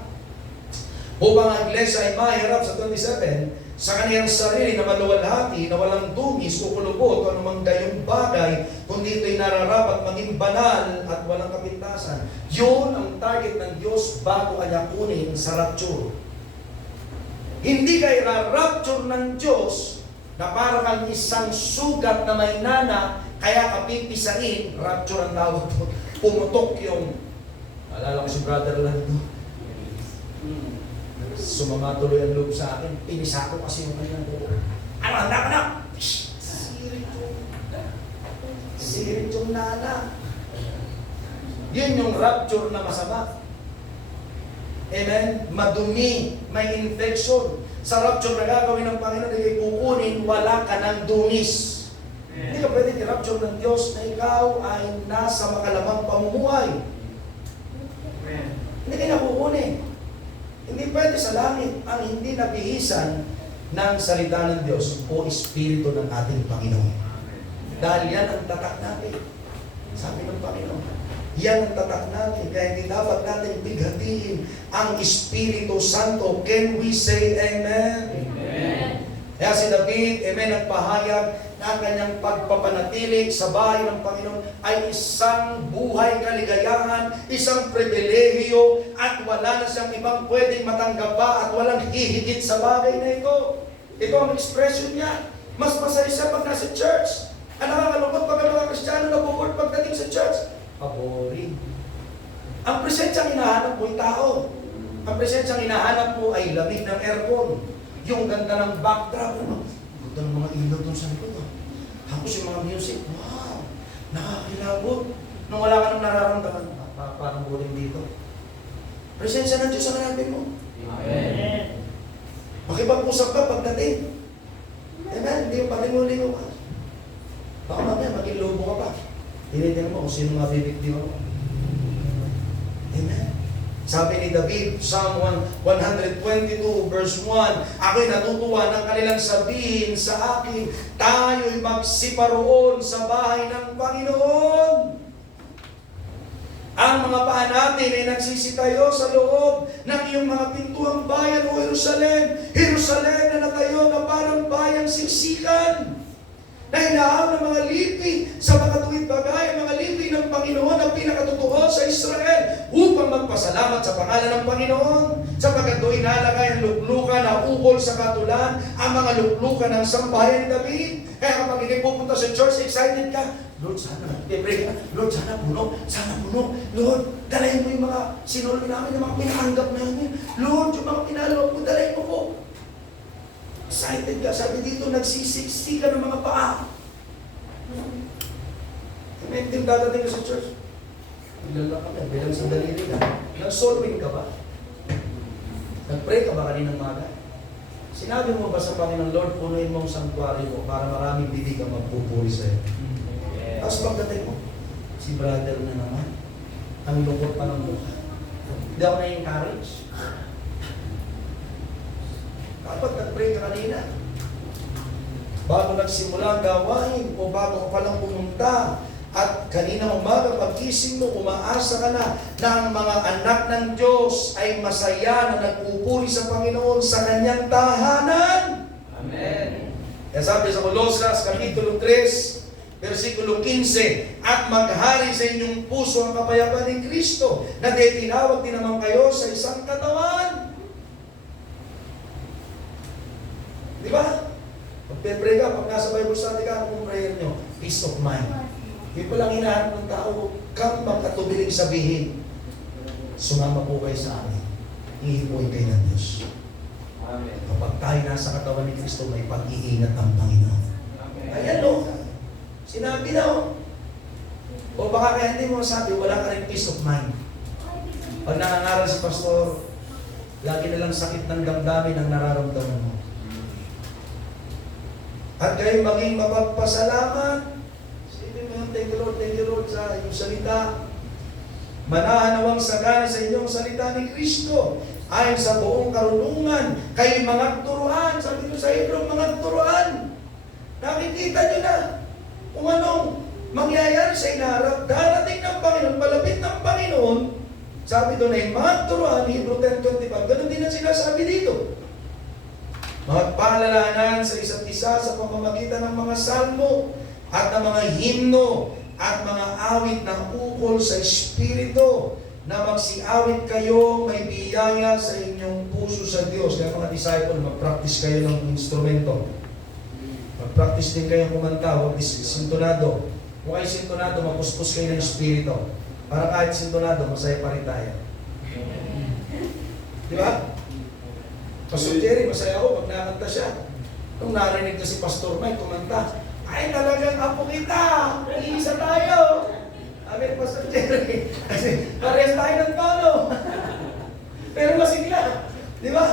Upang ang iglesia ay maharap sa 27, sa kaniyang sarili na maluwalhati, na walang dungis o kulubot o anumang gayong bagay, kundi ito'y nararapat maging banal at walang kapintasan. Yun ang target ng Diyos bago kanya kunin sa rapture. Hindi kayo ra-rapture ng Diyos na para kang isang sugat na may nana, kaya kapipisain, rapture ang tawag po. Pumutok yung, alala ko si brother lang ito. Sumama tuloy ang loob sa akin. Pinisa ko kasi yung kanyang buo. Ano, handa ka na? Sirit yung nana. Yun yung rapture na masama. Amen? Madumi, may infection. Sa rapture na gagawin ng Panginoon, ay kukunin, wala ka ng dungis. Hindi ka pwede i-rapture ng Diyos na ikaw ay nasa makalamang pamumuhay. Hindi ka na kukunin. Hindi pwede sa langit ang hindi nabihisan ng salita ng Diyos o Espiritu ng ating Panginoon. Dahil yan ang tatak natin. Sabi ng Panginoon, yan ang tatak natin. Kaya hindi dapat natin bighatiin ang Espiritu Santo. Can we say Amen? Amen. Kaya si David, amen, nagpahayag na ang kanyang pagpapanatili sa bahay ng Panginoon ay isang buhay kaligayahan, isang pribilehiyo, at wala na siyang ibang pwedeng matanggap pa at walang hihigit sa bagay na ito. Ito ang expression niya. Mas masaya siya pag nasa church. Ang nakakalungkot pag ang mga Kristiyano nabubord pagdating sa church. Boring. Ang presensyang hinahanap mo ay tao. Ang presensyang hinahanap mo ay lamig ng aircon. Yung ganda ng backdrop. Ganda ng mga ilaw doon sa likod. Tapos yung mga music, wow, nakakilabot. Nung wala ka nang nararamdaman, parang boring dito. Presensya ng Diyos ang hanapin mo. Amen. Makipag-usap ka pagdating. Amen, hindi yung palingo-lingo ka. Baka mamaya maging lobo ka pa. Tinitingnan mo kung sino mga bibigdiwa mo. Amen. Sabi ni David, Psalm 122 verse 1, ako'y natutuwa ng kanilang sabihin sa akin, tayo'y magsiparoon sa bahay ng Panginoon. Ang mga paa natin ay nagsisitayo sa loob ng iyong mga pintuang bayan o Jerusalem. Jerusalem na natayo na parang bayang siksikan. Na inahaw ng mga lipi sa mga tuwid bagay, mga lipi ng Panginoon ang pinakatotoo sa Israel upang magpasalamat sa pangalan ng Panginoon. Sapagkat doon inalagay ang luklukan na ukol sa katulan, ang mga luklukan ng sambahayan ni David. Kaya kapag hindi pupunta sa church, excited ka, Lord, sana nag-pray ka. Lord, sana puno. Sana puno. Lord, dalahin mo yung mga sinuli namin, yung mga pinakanggap namin. Lord, yung mga pinalawag mo, dalahin mo po. Excited ka. Sabi dito, nagsisiksi ka ng mga paa. May hindi dadating ka sa church. Bilang lang kami, bilang sandali rin ka. Nag-solving ka ba? Nag-pray ka ba kaninang maga? Sinabi mo ba sa Panginoon, Lord, punuin mo ang sanctuary mo para maraming bibig ang magpupuri sa'yo? Tapos pagdating mo, si brother na naman, ang lungkot pa ng mukha. Hindi ako na-encourage. Dapat nag-pray ka kanina. Bago nagsimula ang gawain o bago ka palang pumunta at kanina umaga pagkising mo, umaasa ka na ang mga anak ng Diyos ay masaya na nagpupuri sa Panginoon sa kanyang tahanan. Amen. Kaya sabi sa Colosas, Kapitulo 3, versikulo 15, at maghari sa inyong puso ang kapayapaan ni Kristo na tinawag din naman kayo sa isang katawan. Di ba? Pag-pray ka, pag nasa Bible study ka, anong prayer nyo? Peace of mind. Hindi pa lang hinahanap ng tao, kang magkatubiling sabihin, sumama po kayo sa amin. Ihipuin kayo ng Diyos. Amen. Kapag tayo nasa katawan ni Kristo, may pag-iingat ang Panginoon. Ayan o. Sinabi na o. O baka kaya hindi mo sabi, wala ka rin peace of mind. Pag nangangaral si pastor, lagi na lang sakit ng damdamin ang nararamdaman mo. At kayo maging mapagpasalamat. Sige mo, thank you Lord sa iyong salita. Manahan nawang sagana sa inyong salita ni Kristo. Ayon sa buong karunungan, kayo mga turuan. Sabi ko sa Hebrew, mga turuan. Nakikita nyo na kung anong mangyayari sa inaharap. Darating ng Panginoon, palapit ng Panginoon. Sabi doon ay mga turuan, Hebrew 10:25. Ganun din ang sinasabi dito. Magpaalalahanan sa isa't isa sa pamamagitan ng mga salmo at ng mga himno at mga awit ng ukol sa Espiritu na magsiawit kayo may biyaya sa inyong puso sa Diyos. Kaya mga disciple, mag-practice kayo ng instrumento. Mag-practice din kayo kumanta, huwag sintonado. Kung kayo sintonado, mapuspos kayo ng Espiritu. Para kahit sintonado, masaya pa rin tayo. Di ba? Pastor Jerry, masaya ako pag nakanta siya. Nung narinig ko si Pastor Mike kumanta, ay talagang apo kita! Iisa tayo! Sabi ni Pastor Jerry, kasi parehas tayo ng tono. Pero masigla. Di ba?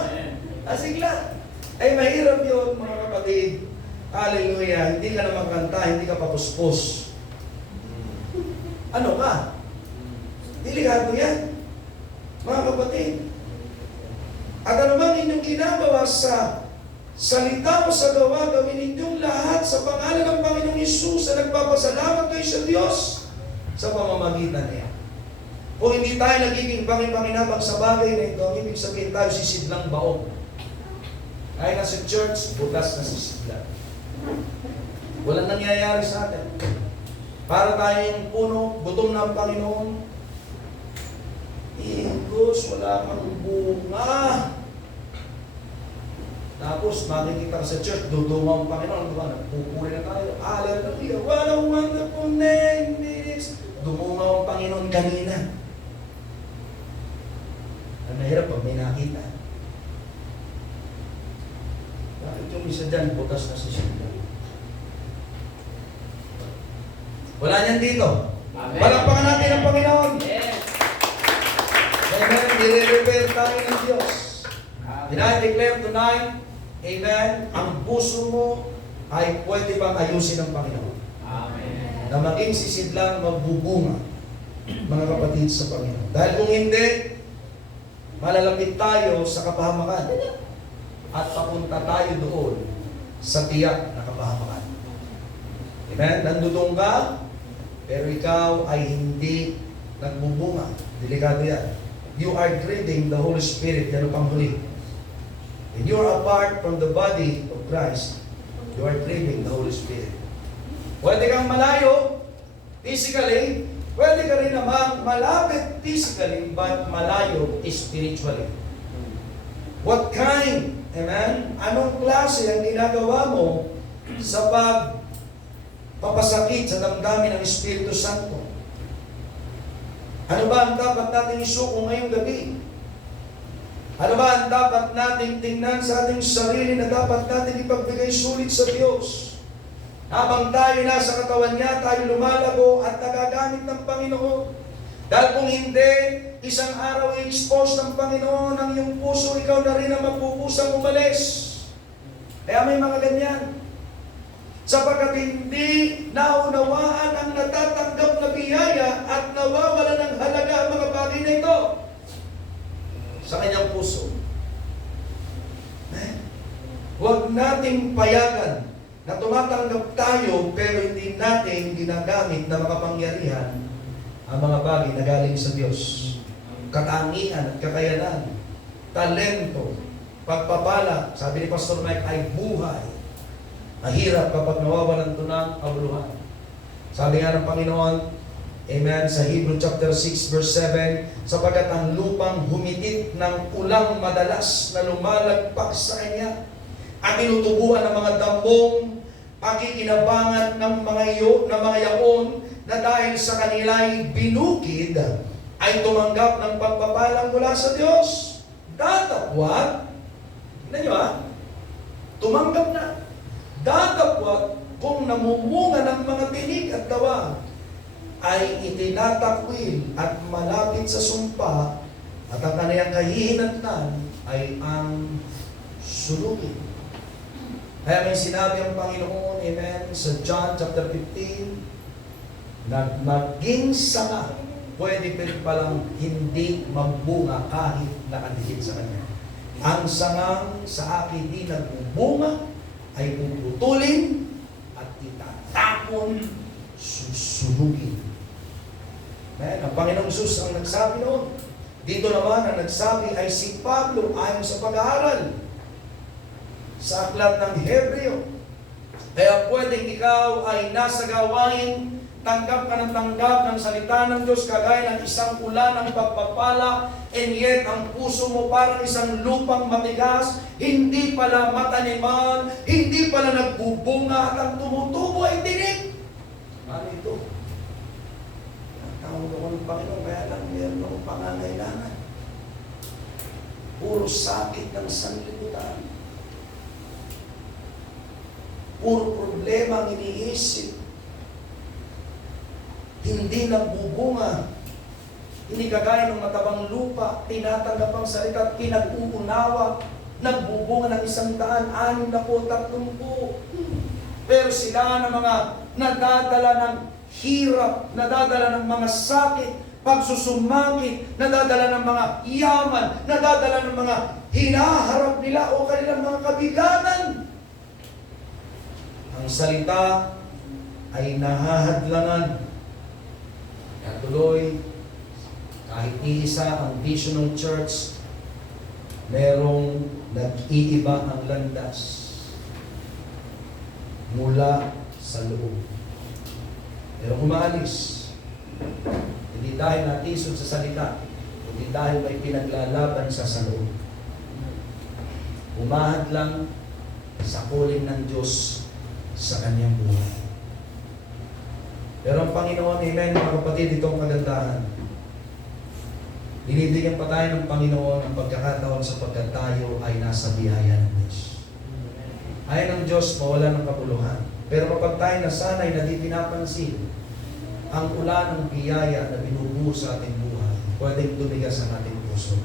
Masigla. Ay mahirap yun mga kapatid. Hallelujah. Hindi ka naman kanta, hindi ka papuspos. Ano ka? Delikado yan. Mga kapatid. At ano bang inyong ginagawa sa salita o sa gawa, gawin ninyong lahat sa pangalan ng Panginoong Hesus na nagpapasalamat kayo sa Diyos sa pamamagitan niya. Kung hindi tayo nagiging pangipanginabang sa bagay na ito, ang ibig sabihin tayo sisidlang baog. Tayo na sa church, butas na sisidlang. Walang nangyayari sa atin. Para tayong puno, gutom na ang Panginoon. Igos, wala kang bunga. Tapos, makikita ka sa church, dudungaw ang Panginoon. Diba? Nagpupuri na tayo. Hallelujah. What a wonderful name it is. Dumungaw ang Panginoon kanina. Ang nahirap pag may nakita. Bakit yung isa dyan, butas na si Shida? Wala niyan dito. Amen. Palakpakan natin ang Panginoon. Yes. Amen. Nire-repair tayo ng Diyos. Amen. I-declare tonight, amen, ang puso mo ay pwede bang ayusin ng Panginoon. Amen. Na maging sisidlang magbubunga, mga kapatid sa Panginoon. Dahil kung hindi, malalapit tayo sa kapahamakan at papunta tayo doon sa tiyak na kapahamakan. Amen? Nandudong ka, pero ikaw ay hindi nagbubunga. Delikado yan. You are grieving the Holy Spirit. Yan ang panghuli. When you are apart from the body of Christ, you are grieving the Holy Spirit. Pwede kang malayo physically, pwede ka rin namang malapit physically, but malayo spiritually. What kind? Amen? Anong klase ang ginagawa mo sa pagpapasakit sa damdamin ng Espiritu Santo? Ano ba ang dapat natin isuko ngayong gabi? Ano ba ang dapat natin tingnan sa ating sarili na dapat natin ipagbigay sulit sa Diyos? Habang tayo nasa katawan niya, tayo lumalago at nagagamit ng Panginoon. Dahil kung hindi, isang araw i-expose ng Panginoon ang iyong puso, ikaw na rin ang magpupusang umalis. Kaya may mga ganyan. Sapagkat hindi naunawaan ang natatanggap na biyaya at nawawala ng halaga ang mga bagay na ito sa kanyang puso. Huwag nating payagan na tumatanggap tayo pero hindi natin ginagamit na makapangyarihan ang mga bagay na galing sa Diyos. Katangian at kakayanan, talento, pagpapala, sabi ni Pastor Mike, ay buhay. Mahirap kapag nawawalan ito ng kabuluhan. Sabi nga ng Panginoon, amen, sa Hebrew chapter 6 verse 7, sapagkat ang lupang humitit ng ulang madalas na lumalagpak sa kanya at tinutubuan ng mga dambong pakikinabangan ng mga yaon na dahil sa kanila'y binukid ay tumanggap ng pagpapalang mula sa Diyos. Datapwat, tignan nyo tumanggap na. Datapwat kung namumunga ng mga tinig at dawa ay itinatakwil at malapit sa sumpa at ang kaniyang kahihinatnan ay ang sulugin. Kaya may sinabi ang Panginoon, amen, sa John chapter 15, na maging sanga, pwede palang hindi magbunga kahit nakadikit sa kanya. Ang sangang sa akin di nagbubunga ay puputulin at itatapon, susunugin. Amen. Ang Panginoong Jesus ang nagsabi noon. Dito naman ang nagsabi ay si Pablo ayon sa pag-aaral sa aklat ng Hebreo. Kaya pwedeng ikaw ay nasa gawain, tanggap ka ng tanggap ng salita ng Diyos kagaya ng isang ulan ng pagpapala, and yet ang puso mo parang isang lupang matigas, hindi pala mataniman, hindi pala nagbubunga at ang tumutubo ay tinik. Ano ito? Ang tawag ako ng Panginoon, kaya lang meron akong pangangailangan. Puro sakit ng sanlibutan. Puro problema ang iniisip. Hindi nagbubunga. Hindi kagaya ng matabang lupa, tinatanggap ang salita at pinag-uunawa. Nagbubunga ng 160. Pero sila ng mga nadadala ng hirap, nadadala ng mga sakit, pagsusumangit, nadadala ng mga yaman, nadadala ng mga hinaharap nila o kanilang mga kabigatan. Ang salita ay nahahadlangan. Kaya tuloy, kahit iisa ang visional church, merong nag-iiba ang landas mula sa loob. Pero umaalis, hindi dahil natisod sa salita, hindi dahil may pinaglalaban sa loob. Umahad lang sa calling ng Diyos sa kanyang buhay. Pero ang Panginoon, amen, mga kapatid, itong kagandahan. Binibigyan pa tayo ng Panginoon ang pagkakataon sapagkat tayo ay nasa biyaya ng Diyos. Ayon ng Diyos, mawala ng kabuluhan. Pero kapag tayo nasanay na di pinapansin ang ulan ng biyaya na binubuhos sa ating buhay, pwedeng tumigas ang ating puso.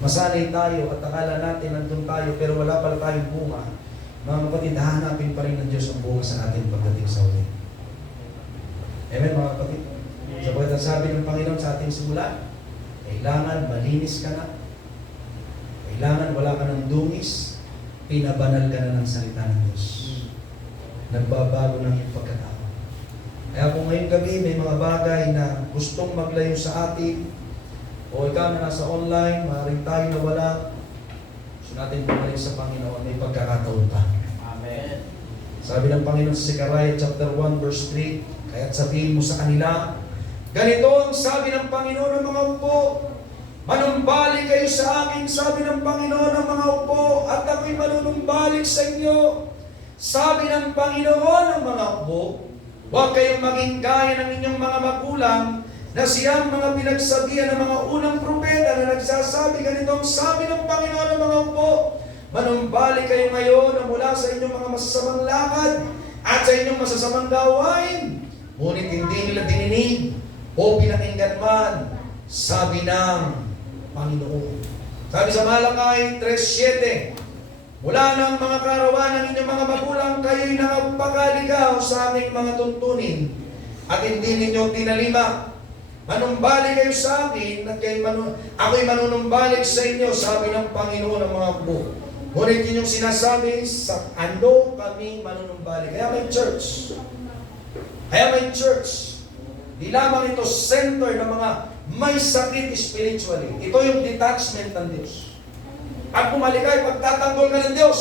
Masanay tayo at akala natin nandun tayo pero wala pala tayong bunga. Mga kapatid, hahanapin pa rin ng Diyos ang bunga sa ating pagdating sa uli. Amen, mga kapatid. Sabagat ang sabi ng Panginoon sa ating simula, kailangan malinis ka na. Kailangan wala ka ng dungis. Pinabanal ka na ng salita ng Diyos. Nagbabago ng iyong pagkatao. Kaya kung ngayong gabi may mga bagay na gustong maglayo sa atin, o ikaw na nasa online, maaaring tayo nawala, gusto natin bumalik sa Panginoon, may pagkakataon pa. Amen. Sabi ng Panginoon sa Zechariah chapter 1 verse 3, kaya't sabihin mo sa kanila, ganito ang sabi ng Panginoon ng mga upo, manumbalik kayo sa akin, sabi ng Panginoon ng mga upo, at ako'y manunumbalik sa inyo. Sabi ng Panginoon ng mga upo, huwag kayong maging gaya ng inyong mga magulang na siyang mga pinagsabihan ng mga unang propeta na nagsasabi ganito, sabi ng Panginoon ng mga upo, manumbalik kayo ngayon na mula sa inyong mga masasamang lakad at sa inyong masasamang gawain. Ngunit hindi nila dininig o pinakinggan man, sabi ng Panginoon. Sabi sa Malakay 3:7, mula ng mga karawan ng inyong mga magulang, kayo'y nakapakaligaw sa aming mga tuntunin at hindi ninyo tinalima. Manumbalik kayo sa akin at ako'y manunumbalik sa inyo, sabi ng Panginoon ng mga upo. Ngunit yun yung sinasabi, sa ano kami manunumbalik? Kaya may church. Kaya may church. Di lamang ito center ng mga may sakit spiritually. Ito yung detachment ng Diyos. At bumalikay, pagtatanggol ka ng Diyos.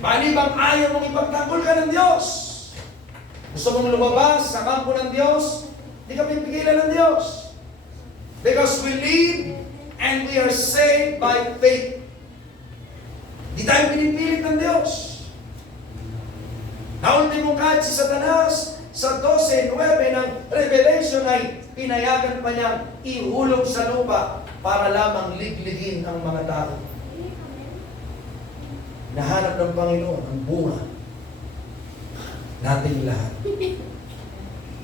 Mali bang ayaw mong ipagtanggol ka ng Diyos? Gusto mong lumabas sa kampo ng Diyos? Hindi ka pipigilan ng Diyos. Because we live and we are saved by faith. Di tayo pinipilit ng Diyos. Naultimo kahit si Satanas sa 12:9 ng Revelation ay pinayagan pa niyang ihulog sa lupa para lamang ligligin ang mga tao. Nahanap ng Panginoon ang bunga nating lahat.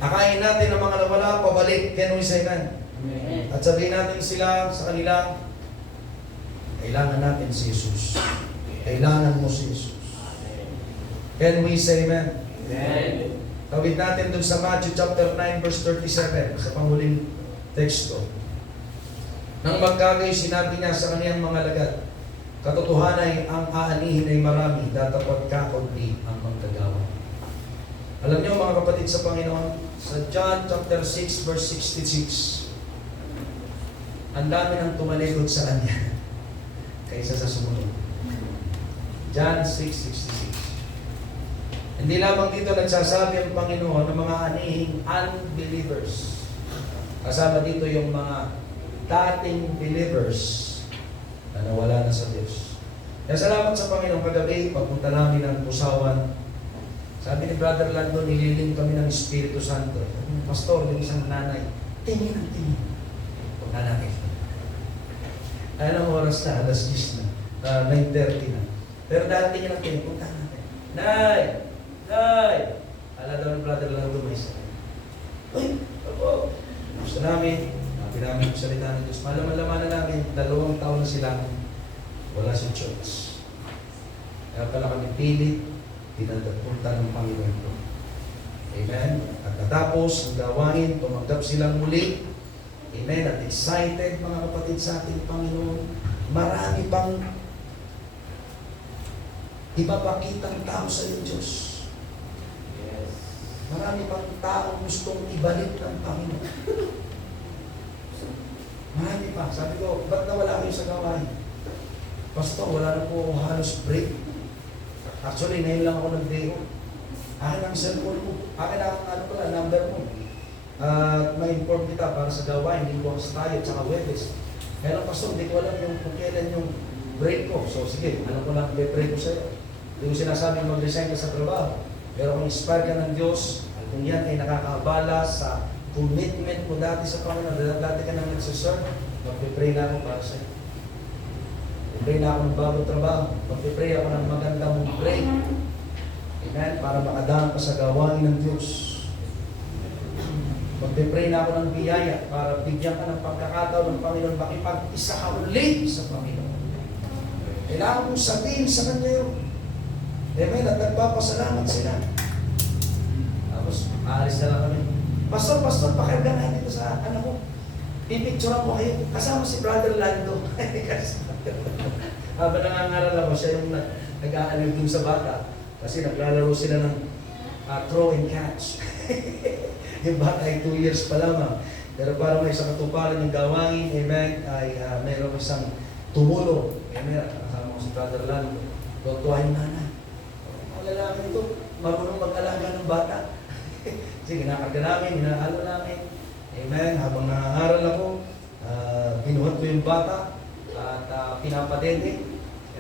Akayin natin ang mga nawala, pabalik, can we say amen? Amen. At sabihin natin sila sa kanila, kailangan natin si Jesus. Kailangan mo si Jesus. Can we say amen? Amen. Tawid natin dun sa Matthew chapter 9 verse 37 sa panghuling teksto. Nang magkagay, sinabi niya sa kaniyang mga lagad, katotohanan ay ang aanihin ay marami, datapot kakunti ang magkagawa. Alam niyo mga kapatid sa Panginoon, sa John chapter 6 verse 66, ang dami nang tumalikod sa Kanya kaysa sa sumunod. John 6:66. Hindi lamang dito nagsasabi ang Panginoon ng mga anihing unbelievers. Kasama dito yung mga dating believers na nawala na sa Diyos. Kaya salamat sa Panginoon kagabi, pagpunta namin ng Pusawan. Sabi ni Brother Lando, nililing kami ng Espiritu Santo. Pastor, yung isang nanay, tingin ang tingin. Punta natin. Alam mo oras na, alas 10 na, 9:30 na. Pero dahil tingin ang tingin, punta natin. Nay! Nay! Ala daw ni Brother Lando may isa. Uy! Opo! Gusto namin, nabi namin yung salita ng Diyos. Malaman na namin, 2 taon na sila wala sa church. Kaya pala kami pilit, pinagpunta ng Panginoon ko. Amen? At natapos ang gawain, tumanggap silang muli. Amen? At excited mga kapatid sa ating Panginoon. Marami pang ipapakitang tao sa iyo, Diyos. Yes. Marami pang tao gustong ibalik ng Panginoon. Marami pa. Sabi ko, ba't nawala kayo sa gawain? Pastor, wala na po halos break. Actually, ngayon lang ako nag-day off. Akin ang cellphone mo. Akin ang number mo. At ma-inform kita para sa gawain. Hindi ko sa tayo, tsaka Webes. Kaya lang, Pastor, hindi ko alam kung kailan yung break ko. So, sige, alam ko lang, break ko sa'yo. Hindi ko sinasabing mag-resign ka sa trabaho. Pero kung inspire ka ng Diyos, at kung yan ay nakakaabala sa commitment mo dati sa Panginoon, dati ka nang nagsiserve, mag-pray na ako para sa'yo. Mag-pray na ako ng bagong trabaho. Mag-pray ako ng magandang break. Amen? Para makadaan ka sa gawain ng Diyos. Mag-pray na ako ng biyaya para bigyan ka ng pagkakataon ng Panginoon makipag-isa ka ulit sa Panginoon. Kailangan mong sabihin sa Kanya yun. Amen? At nagpapasalamat sila. Tapos, aalis na lang kami. Pastor, pakirgahan dito sa anak ko. Pipicturean ko kayo. Kasama si Brother Lando. Habang nangangaral ako, siya yung nag-aalib dun sa bata. Kasi naglalaro sila ng throw and catch. Yung bata ay 2 years pa lamang. Pero para may isang katuparan yung gawain, amen, ay mayroong isang tumulong. Amen, kasama ko si Brother Lando. Tuwain na na. Ang lalaki ito, marunong mag-alaga ng bata. Sige, kinakarga namin, inaalo namin. Amen, habang nangangaral ako, binuhat ko yung bata at pinapadede.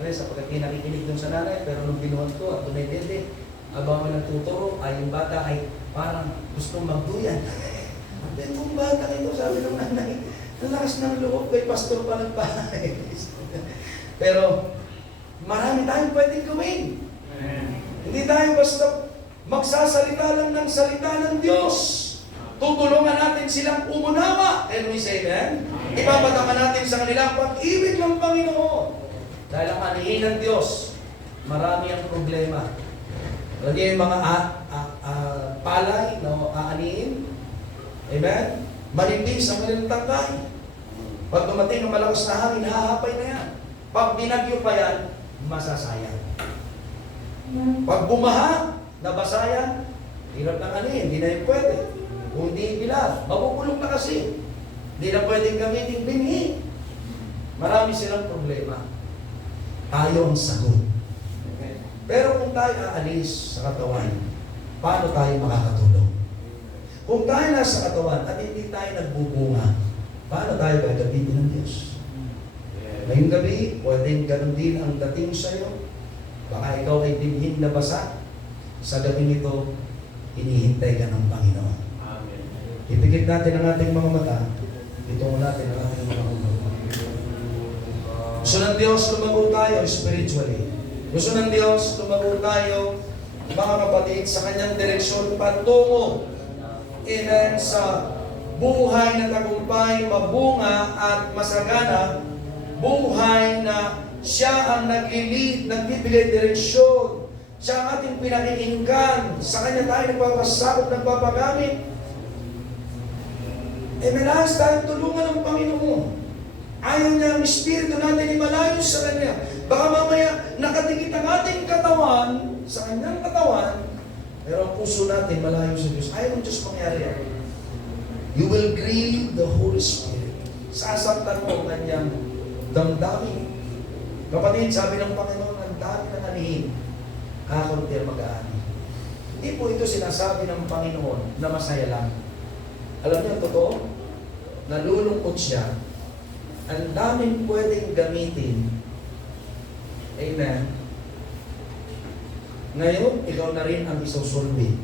Amen, sapagkat nakikinig dun sa nanay, pero nung binuhat ko at dunay dede, habang may nagtuturo, ay yung bata ay parang gustong magduyan. Then kung bata ito, sabi ng nanay, ang lakas ng loob, kay pastor pa nagpahay. Pero marami tayong pwedeng gawin. Hindi tayo basta magsasalita lang ng salita ng Diyos. Tutulungan natin silang umunawa. And we say, amen? Ipapatama natin sa kanila ang pag-ibig ng Panginoon. Dahil ang anihin ng Diyos, marami ang problema. Alam niyo yung mga palay na aanihin? Amen? Manipis ang kanilang tangkay. Pag dumating ang malakas na hangin, hahapay na yan. Pag binagyo pa yan, masasayang. Pag bumaha, nabasa yan, hirap ng anin, hindi na yung pwede. Kung hindi bilad, mabubulong na kasi. Hindi na pwedeng gamitin binhi. Marami silang problema. Tayo ang sagot. Pero kung tayo aalis sa katawan, paano tayo makakatulong? Kung tayo nasa katawan at hindi tayo nagbubunga, paano tayo gagamitin ng Diyos? Ngayong gabi, pwedeng ganun din ang dating sa'yo. Baka ikaw ay binhin na basa. Sa gabi nito, hinihintay ka ng Panginoon. Amen. Ipikit natin ang ating mga mata. Itungo natin ang ating mga ulo. Gusto ng Diyos, lumago tayo spiritually. Gusto ng Diyos, lumago tayo, mga kapatid, sa kanyang direksyon patungo. Amen, sa buhay na tagumpay, mabunga at masagana, buhay na siya ang naglilid, nagbibigay direksyon, siya ang ating pinakikinggan, sa kanya tayo nagpapasakot, nagpapagamit. Amen, ayos tayo tulungan ng Panginoon. Ayaw niya ang espiritu natin imalayo sa kanya. Baka mamaya nakatikit ang ating katawan, sa kanyang katawan, pero ang puso natin malayo sa Diyos. Ayaw ng Diyos mangyari yan. You will grieve the Holy Spirit. Sasaktan mo ang kanyang damdamin. Kapatid, sabi ng Panginoon, ang dami ng anihin, kakunti ang mag-aani. Hindi po ito sinasabi ng Panginoon na masaya lang. Alam niyo, totoo, nalulungkot siya. Ang daming pwedeng gamitin. Amen. Ngayon, ikaw na rin ang isusulbi.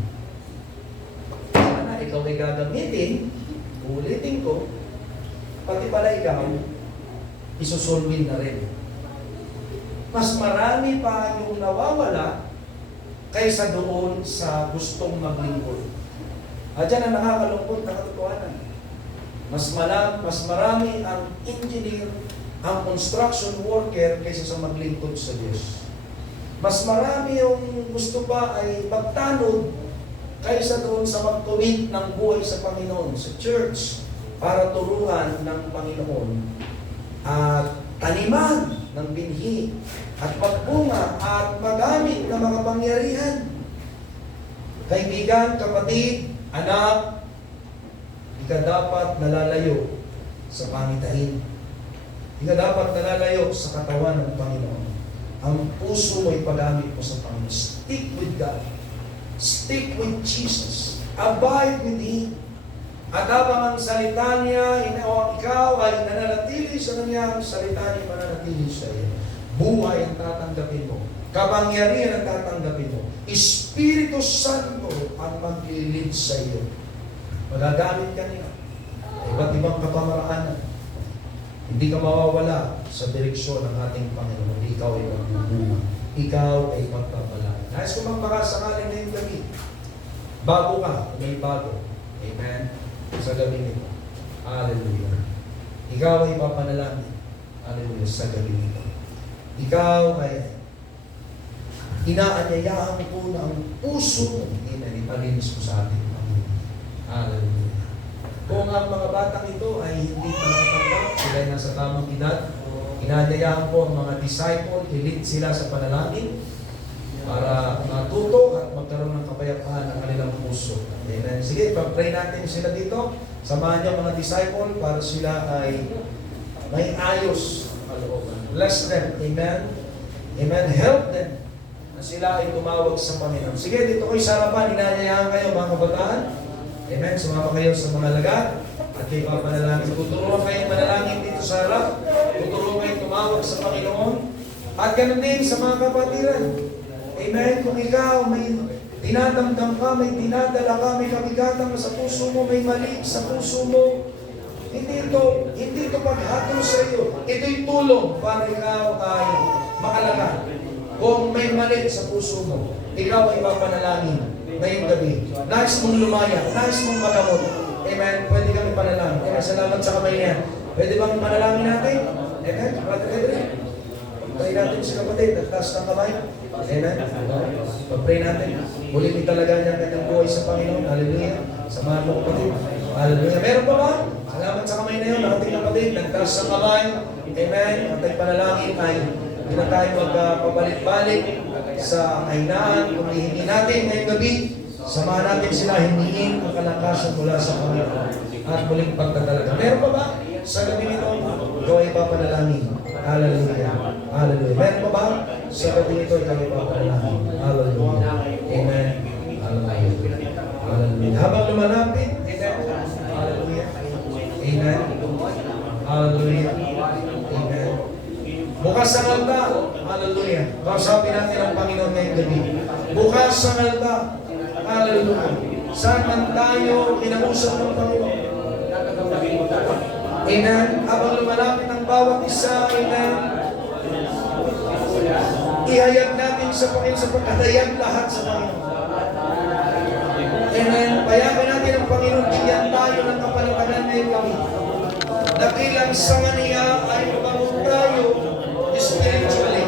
Sana ikaw ay gagamitin, ulitin ko, pati pala ikaw, isusulbin na rin. Mas marami pa yung nawawala kaysa doon sa gustong maglingkod. At yan ang nakakalungkot na katotohanan. Mas marami ang engineer, ang construction worker kaysa sa maglingkod sa Diyos. Mas marami yung gusto pa ay magtanod kaysa doon sa mag-commit ng buhay sa Panginoon, sa church, para turuan ng Panginoon at taniman ng binhi at magbunga at magamit ng mga pangyarihan. Kaibigan, kapatid, anak, hindi ka dapat nalalayo sa pangitain. Hindi ka dapat nalalayo sa katawan ng Panginoon. Ang puso mo ipagamit mo sa Panginoon. Stick with God. Stick with Jesus. Abide with Him. At habang ang salita niya, ikaw ay nananatili sa kanya, ang salita niya mananatili sa iyo. Buhay ang tatanggapin mo. Kapangyarihan ang tatanggapin mo. Espiritu Santo ang maglilid sa iyo. Magagamit ka niya. Iba't ibang kapamaraanan. Hindi ka mawawala sa direksyon ng ating Panginoon. Ikaw ay magbubunga. Ikaw ay magpapalaki. Nais ko magpakasakaling ngayong gabi. Bago ka, may bago. Amen? Sa gabi nito. Hallelujah. Ikaw ay papanalangin. Hallelujah. Sa gabi nito. Ikaw ay inaanyayahan ko na ang puso mo. Amen. Ipalinis ko sa ating Panginoon. Hallelujah. Kung ang mga batang ito ay hindi pa nakatanggap, sila ay nasa tamang edad, inaanyayahan ko ang mga disciple, i-lead sila sa panalangin. para matuto at magkaroon ng kapayapaan ng kanilang puso. Amen. Sige, pag-pray natin sila dito. Samahan niyo mga disciple para sila ay may ayos ang kalooban. Bless them. Amen. Amen. Help them na sila ay tumawag sa Panginoon. Sige, dito kayo sa harapan. Inanyayahan kayo mga kabataan. Amen. Sumama kayo sa mga laga. At kayo papanalangin. Tuturuan kayong manalangin dito sa harap. Tuturuan kayong tumawag sa Panginoon. At ganun din sa mga kapatiran. Amen. Kung ikaw may dinadamdam ka, may dinadala ka, may kabigatan ka sa puso mo, may mali sa puso mo, hindi ito paghatol sa iyo. Ito'y tulong para ikaw ay makalaga. Kung may mali sa puso mo, ikaw ay papanalangin ngayong gabi. Nais mong lumaya, nais mong magamot. Amen. Pwede kami panalangin. Amen. Salamat sa kamay niya. Pwede bang panalangin natin? Amen. Brother Edwin. Pray natin si kapatid. Nagtaas ng kamay. Amen. Pag-pray natin. Ulitin talaga niya kanyang buhay sa Panginoon. Hallelujah. Samahan mo kapatid. Hallelujah. Meron pa ba? Salamat sa kamay na yun. Ating kapatid. Nagtaas ng kamay. Amen. Ating panalangin ay hindi na tayo magpabalik-balik sa kahinaan. Kung hihingi natin ngayong gabi, samahan natin sila hingin ang kalakasan mula sa Panginoon at muling pagtatalaga. Meron pa ba? Sa gabi nito, ikaw ay papanalangin. Hallelujah. Hallelujah. Meron pa ba? Sa gabi nito, ikaw ay papanalangin. Hallelujah. Amen. Hallelujah. Hallelujah. Habang lumalapit, amen. Hallelujah. Amen. Hallelujah. Amen. Bukas ang altar. Hallelujah. Kausapin natin ang Panginoon ngayong gabi. Bukas ang altar. Hallelujah. Saan man tayo kinausap ng Panginoon. Amen. Habang lumalapit ang bawat isa, amen. Ihayag natin sa Panginoon sapagkat hayag lahat sa Panginoon. Amen. Payagan natin ang Panginoon, bigyan tayo ng kapalipanan ngayong gabi. Dakilang sanga niya ay mabangon tayo spiritually.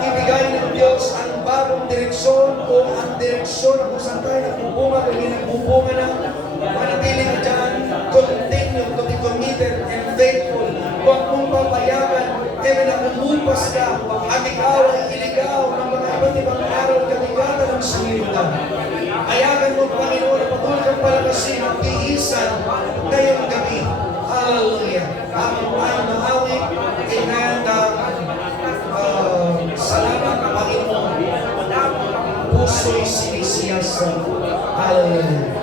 Ibigay ng Diyos ang bagong direksyon o ang direksyon na kung saan tayo nagbubunga, kung hindi nagbubunga na, manatili ka dyan, continue to be committed and faithful. Huwag mong papayagan, kaya na umupas ka, at ikaw ay iligaw ng mga iba't ibang araw kabigatan ng sanglibutan. Ayagan mo, Panginoon, na patuloy kang palakasin ang tiisan ngayong gabi. Hallelujah. Habang tayo maawit, amen, salamat, Panginoon. Puso'y sinisiyasa. Hallelujah.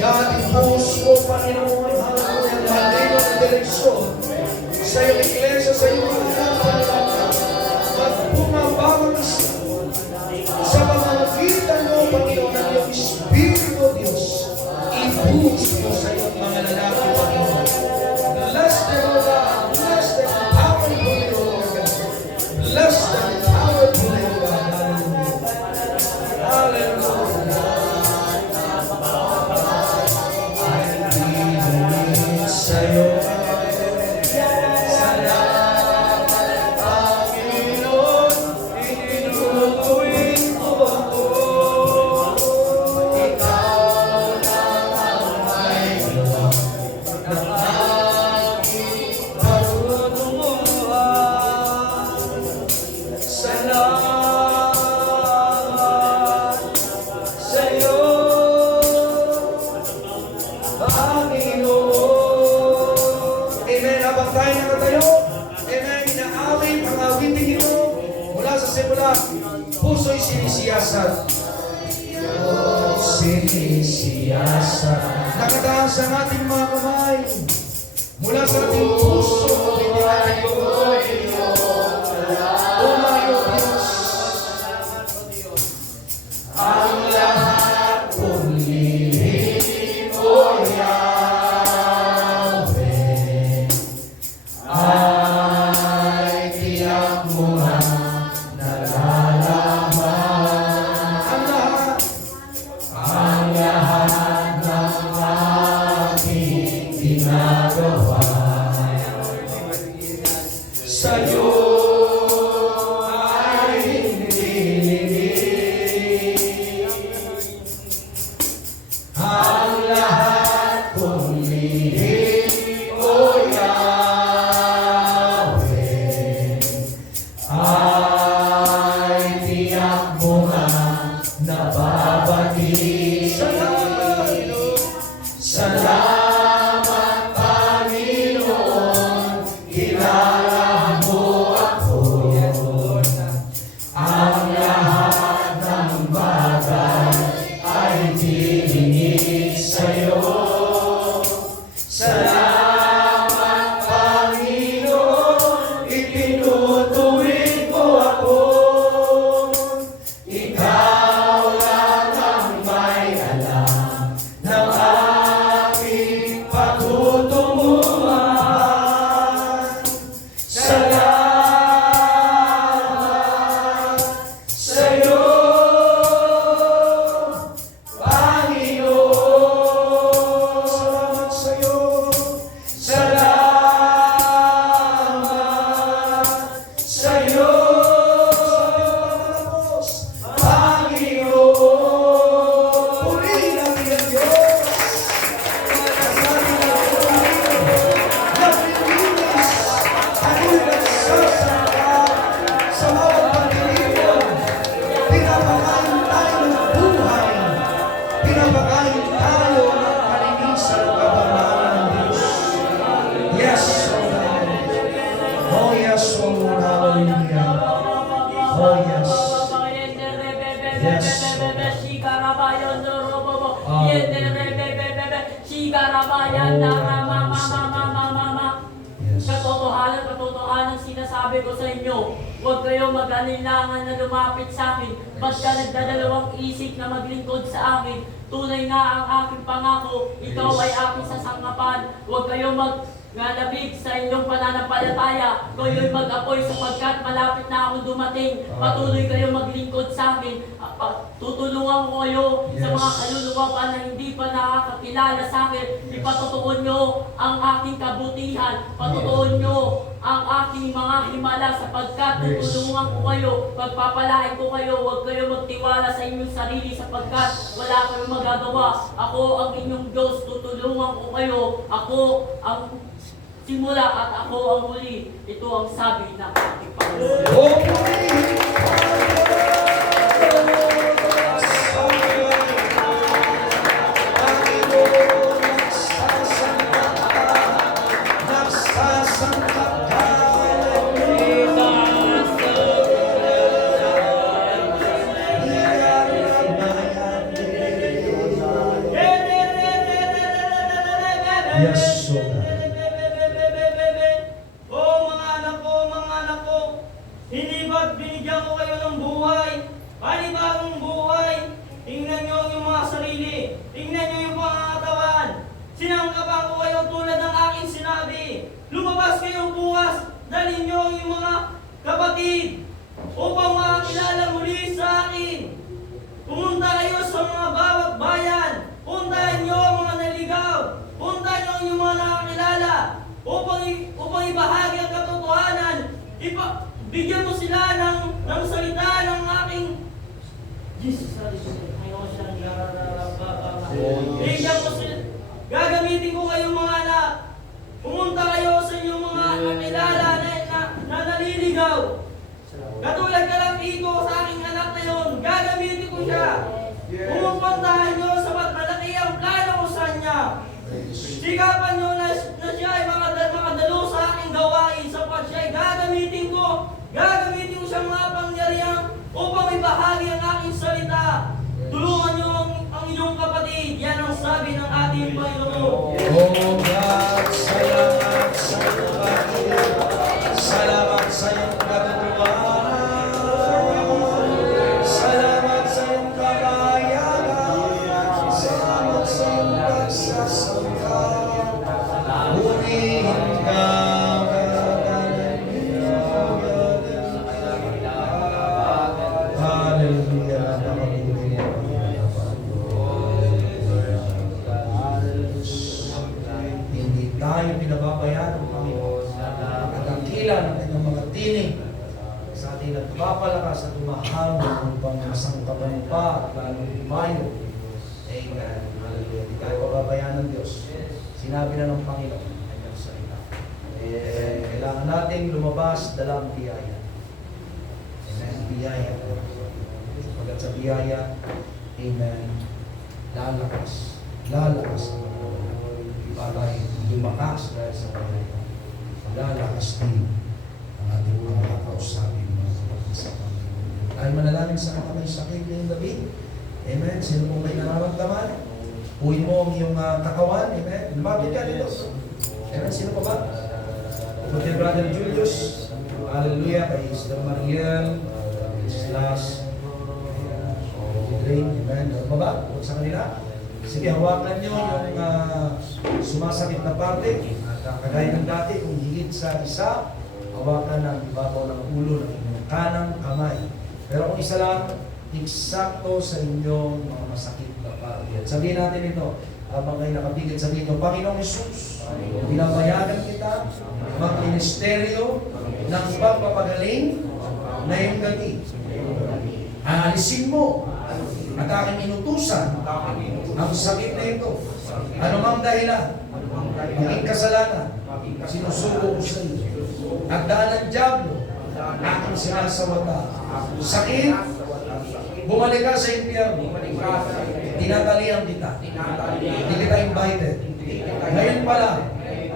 God, impose mo, Panginoon, hallelujah, matino ng direksyon sa iyong iglesia, sa iyong mga Panginoon. Magbunga bawat isa sa pamamagitan mo, Panginoon, ng iyong Espiritu, Diyos. Impose mo sa iyong mga lalaki, Panginoon. Bless them, O God. Bless them powerfully, O Lord God. Bless them powerfully, O God. Hallelujah. Hallelujah. Sa'yo, salamat, Panginoon, itinutuwid ko ako. Ikaw lang ang may gawa ng aking karunungan. Salamat sa'yo, Panginoon. Amen. Habang tayo nakatayo, amen, inaawit ang awiting ito mula sa simula. Puso'y sinisiyasat. Sinisiyasat. Nakataas ang ating mga kamay mula sa ating puso. Umayo ay tiyak mo nga nababati. Salamat, salamat Panginoon, kilala mo ako. Ang lahat ng bagay ay tiningin sa'yo. Salamat Panginoon, itinutuwid mo ako. Ikaw lang ang may alam ng aking patutunguhan. Salamat sa'yo, Panginoon. Salamat sa'yo. Salamat sa'yo, Panginoon. Purihin ang iyong Diyos. Naglilinis, ako'y nagsasaka sa bawat pagdiriwang. Pinapakain tayo ng buhay. Pinapakain tayo ng kalinisan at kabanalan ng Diyos. Yes, O God. Oh yes, O Lord. Hallelujah. Oh yes. Yes, O God. Yes. Katotohanan sinasabi ko sa inyo, huwag kayong mag-alinlangan na lumapit sa akin, basta nagdadalawang isip na maglingkod sa akin. Tunay nga ang aking pangako, ikaw ay aking sasangkapan. Huwag kayong maglalabig sa inyong pananampalataya, kayo'y mag-apoy sapagkat malapit na akong dumating. Patuloy kayong maglingkod sa akin. Tutulungan ko kayo sa mga kaluluwa pa na hindi pa nakakakilala sa akin. Ipatutuon nyo ang aking kabutihan. Patutuon nyo ang aking mga himala sapagkat tutulungan ko kayo. Pagpapalain ko kayo, huwag kayo magtiwala sa inyong sarili sapagkat wala kayong magagawa. Ako ang inyong Diyos, tutulungan ko kayo. Ako ang simula at ako ang huli. Ito ang sabi ng aking Panginoon. Oh, purihin. Yes, so mga anak ko, hindi ba't binigyan ko kayo ng buhay? Panibagong buhay? Tingnan nyo yung mga sarili. Tingnan nyo yung pangangatawan. Sinangkapan ko kayo tulad ng aking sinabi. Lumabas kayo bukas. Dalhin nyo yung mga kapatid upang makakilala muli sa akin. Pumunta kayo sa mga bawat bayan. Puntahan nyo ang mga naligaw. Puntahan nyo yung mga nakakilala. Upang ibahagi ang katotohanan. Bigyan mo sila ng salita ng aking Jesus. Bigyan mo sila. Gagamitin ko kayong mga anak. Pumunta kayo sa inyong mga kakilala na naliligaw. Katulad ka lang dito sa aking anak na yun. Gagamitin ko siya. Pumupuntahan nyo sa malaki ang plano ko sa kanya. Sikapan nyo na siya ay makadalo sa aking gawain sapat siya ay gagamitin ko. Gagamitin ko siya mga pangyarihan upang ibahagi ang aking salita. Tulungan nyo ang inyong kapatid. Yan ang sabi ng ating Panginoon. Oh God, salamat sa iyong pag-ibig. Salamat sa iyong katutuan. Salamat sa iyong kabayanan. Salamat sa iyong pagsasangka. Purihin ka. Hallelujah. Napakabuti mo. Hindi tayo pinababayaan ng Panginoon. At ang kila ng kanyang mga tinig sa ating nagpapalakas at tumahamon upang masangkapan pa at lalong lumayo. Amen. Hallelujah. Hindi tayo pababayaan ng Diyos. Sinabi na ng Panginoon ang kanyang salita. Kailangan natin lumabas dalang biyaya. biyaya, amen, lalakas ang iba tayo lumakas dahil sa kanila. Lalakas din ang ating mga kakausapin mga kapatid sa Panginoon. Tayo manalangin sa mga may sakit ngayong gabi. Amen. Sino mo may nararamdaman? Uwi mo ang iyong katawan. Amen. Lumapit ka dito. Amen. Sino pa ba? Kay Brother Julius. Hallelujah. Kay Sister Mariel. Islas. Amen. Ano pa ba? Huwag sa kanila. Sige, hawakan nyo yung sumasakit na parte. Kagaya ng dati, kung higit sa isa, hawakan ng ibabaw ng ulo ng inyong kanang kamay. Pero kung isa lang, eksakto sa inyong mga masakit na parte. At sabihin natin ito, habang kayo nakapigil, sabihin ito, Panginoong Hesus, binabayagan kita mag-ministeryo ng pagpapagaling na iyong gabi. Aalisin mo at aking inutusan ang sakit na ito. Ano mang dahilan, maging kasalanan, sinusuko ko sa iyo. At dahil ng Diablo, aking sinasawata. Sakit, bumalik ka sa impyerno. Tinatalian kita. Hindi kita invited. Ngayon pala,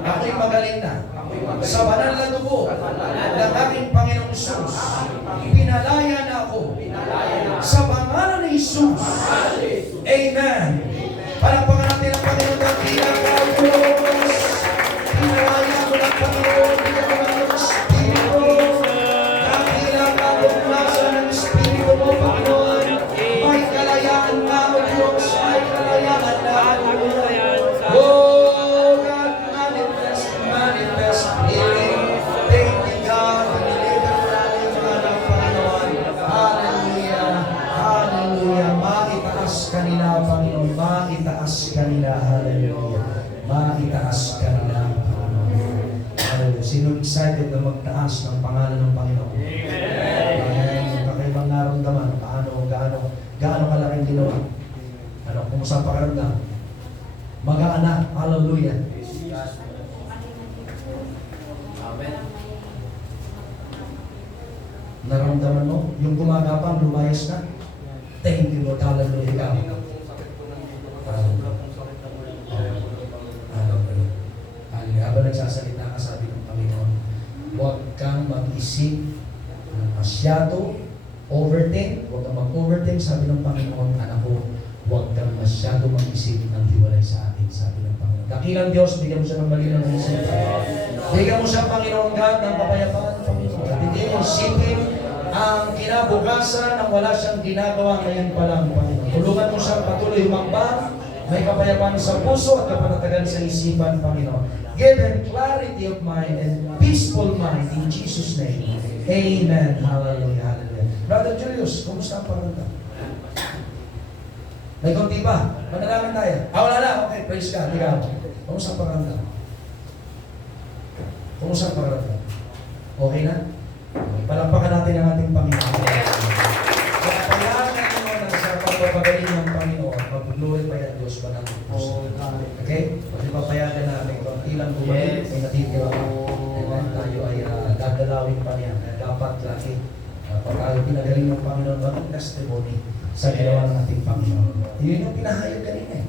ako'y magaling na. Sa banal na dugo ng aking Panginoong Hesus, pinalaya na ako. Sa pangalan ni Hesus. Amen. Palakpakan natin ang Panginoon ng tinatawag ko. Pinalaya ko ng Panginoon. Pinalaya ng Espiritu. Nakila ka kung nasa ng Espiritu mo, Panginoon. May kalayaan na o Diyos. May kalayaan na o Diyos. Oh, God, manifest healing. Thank you, God. Deliver natin mga ng Panginoon. Hallelujah. Hallelujah. Maitaas kanila, Panginoon. Maitaas kanila. Hallelujah. Maitaas kanila, Panginoon. Hallelujah. Sino excited na magtaas ng pangalan ng Panginoon? Amen. Yung kakaibang naramdaman, gaano kalaking ginawa? Kumusta ang pakiramdam? Mag-aana. Hallelujah. Amen. Naramdaman mo? Yung gumagapang, lumayas na? Thank you, Lord. Hallelujah. Ikaw. Hallelujah. Habang nagsasalita ka, sabi ng Panginoon, huwag kang mag-isip ng masyado, overthink, huwag kang mag-overthink, sabi ng Panginoon, anak ko, huwag kang masyado mag-isip ng hiwalay sa akin, sabi ng Panginoon. Dakilang Diyos, bigyan mo siya ng malinaw ng isip. Bigyan mo siya, Panginoon God, ng kapayapaan, Panginoon. At hindi mo isipin ang kinabukasan nang wala siyang ginagawa ngayon pa lang, Panginoon. Tulungan mo siya patuloy humakbang, may kapayapaan sa puso at kapanatagan sa isipan, Panginoon. Give him clarity of mind and peaceful mind in Jesus' name. Amen. Hallelujah. Hallelujah. Brother Julius, kumusta ang pakiramdam? May konti pa. Manalangin tayo. Wala na. Okay, praise God. Ikaw. Kumusta ang pakiramdam? Kumusta ang pakiramdam? Okay na? Palampakan natin ang ating Panginoon. Pagpapayagan mo na sa pagpapagaling ng Panginoon, pag-glorify ang Diyos pa ng puso. Okay? Pagpapayagan natin kung ilang bumalik, may natitira pa. Amen. Tayo ay dadalawin pa niya. Dapat lagi. Pag tayo pinagaling ng Panginoon, maging testimony sa ginawa ng ating Panginoon. Yun yung pinahayag kanina eh.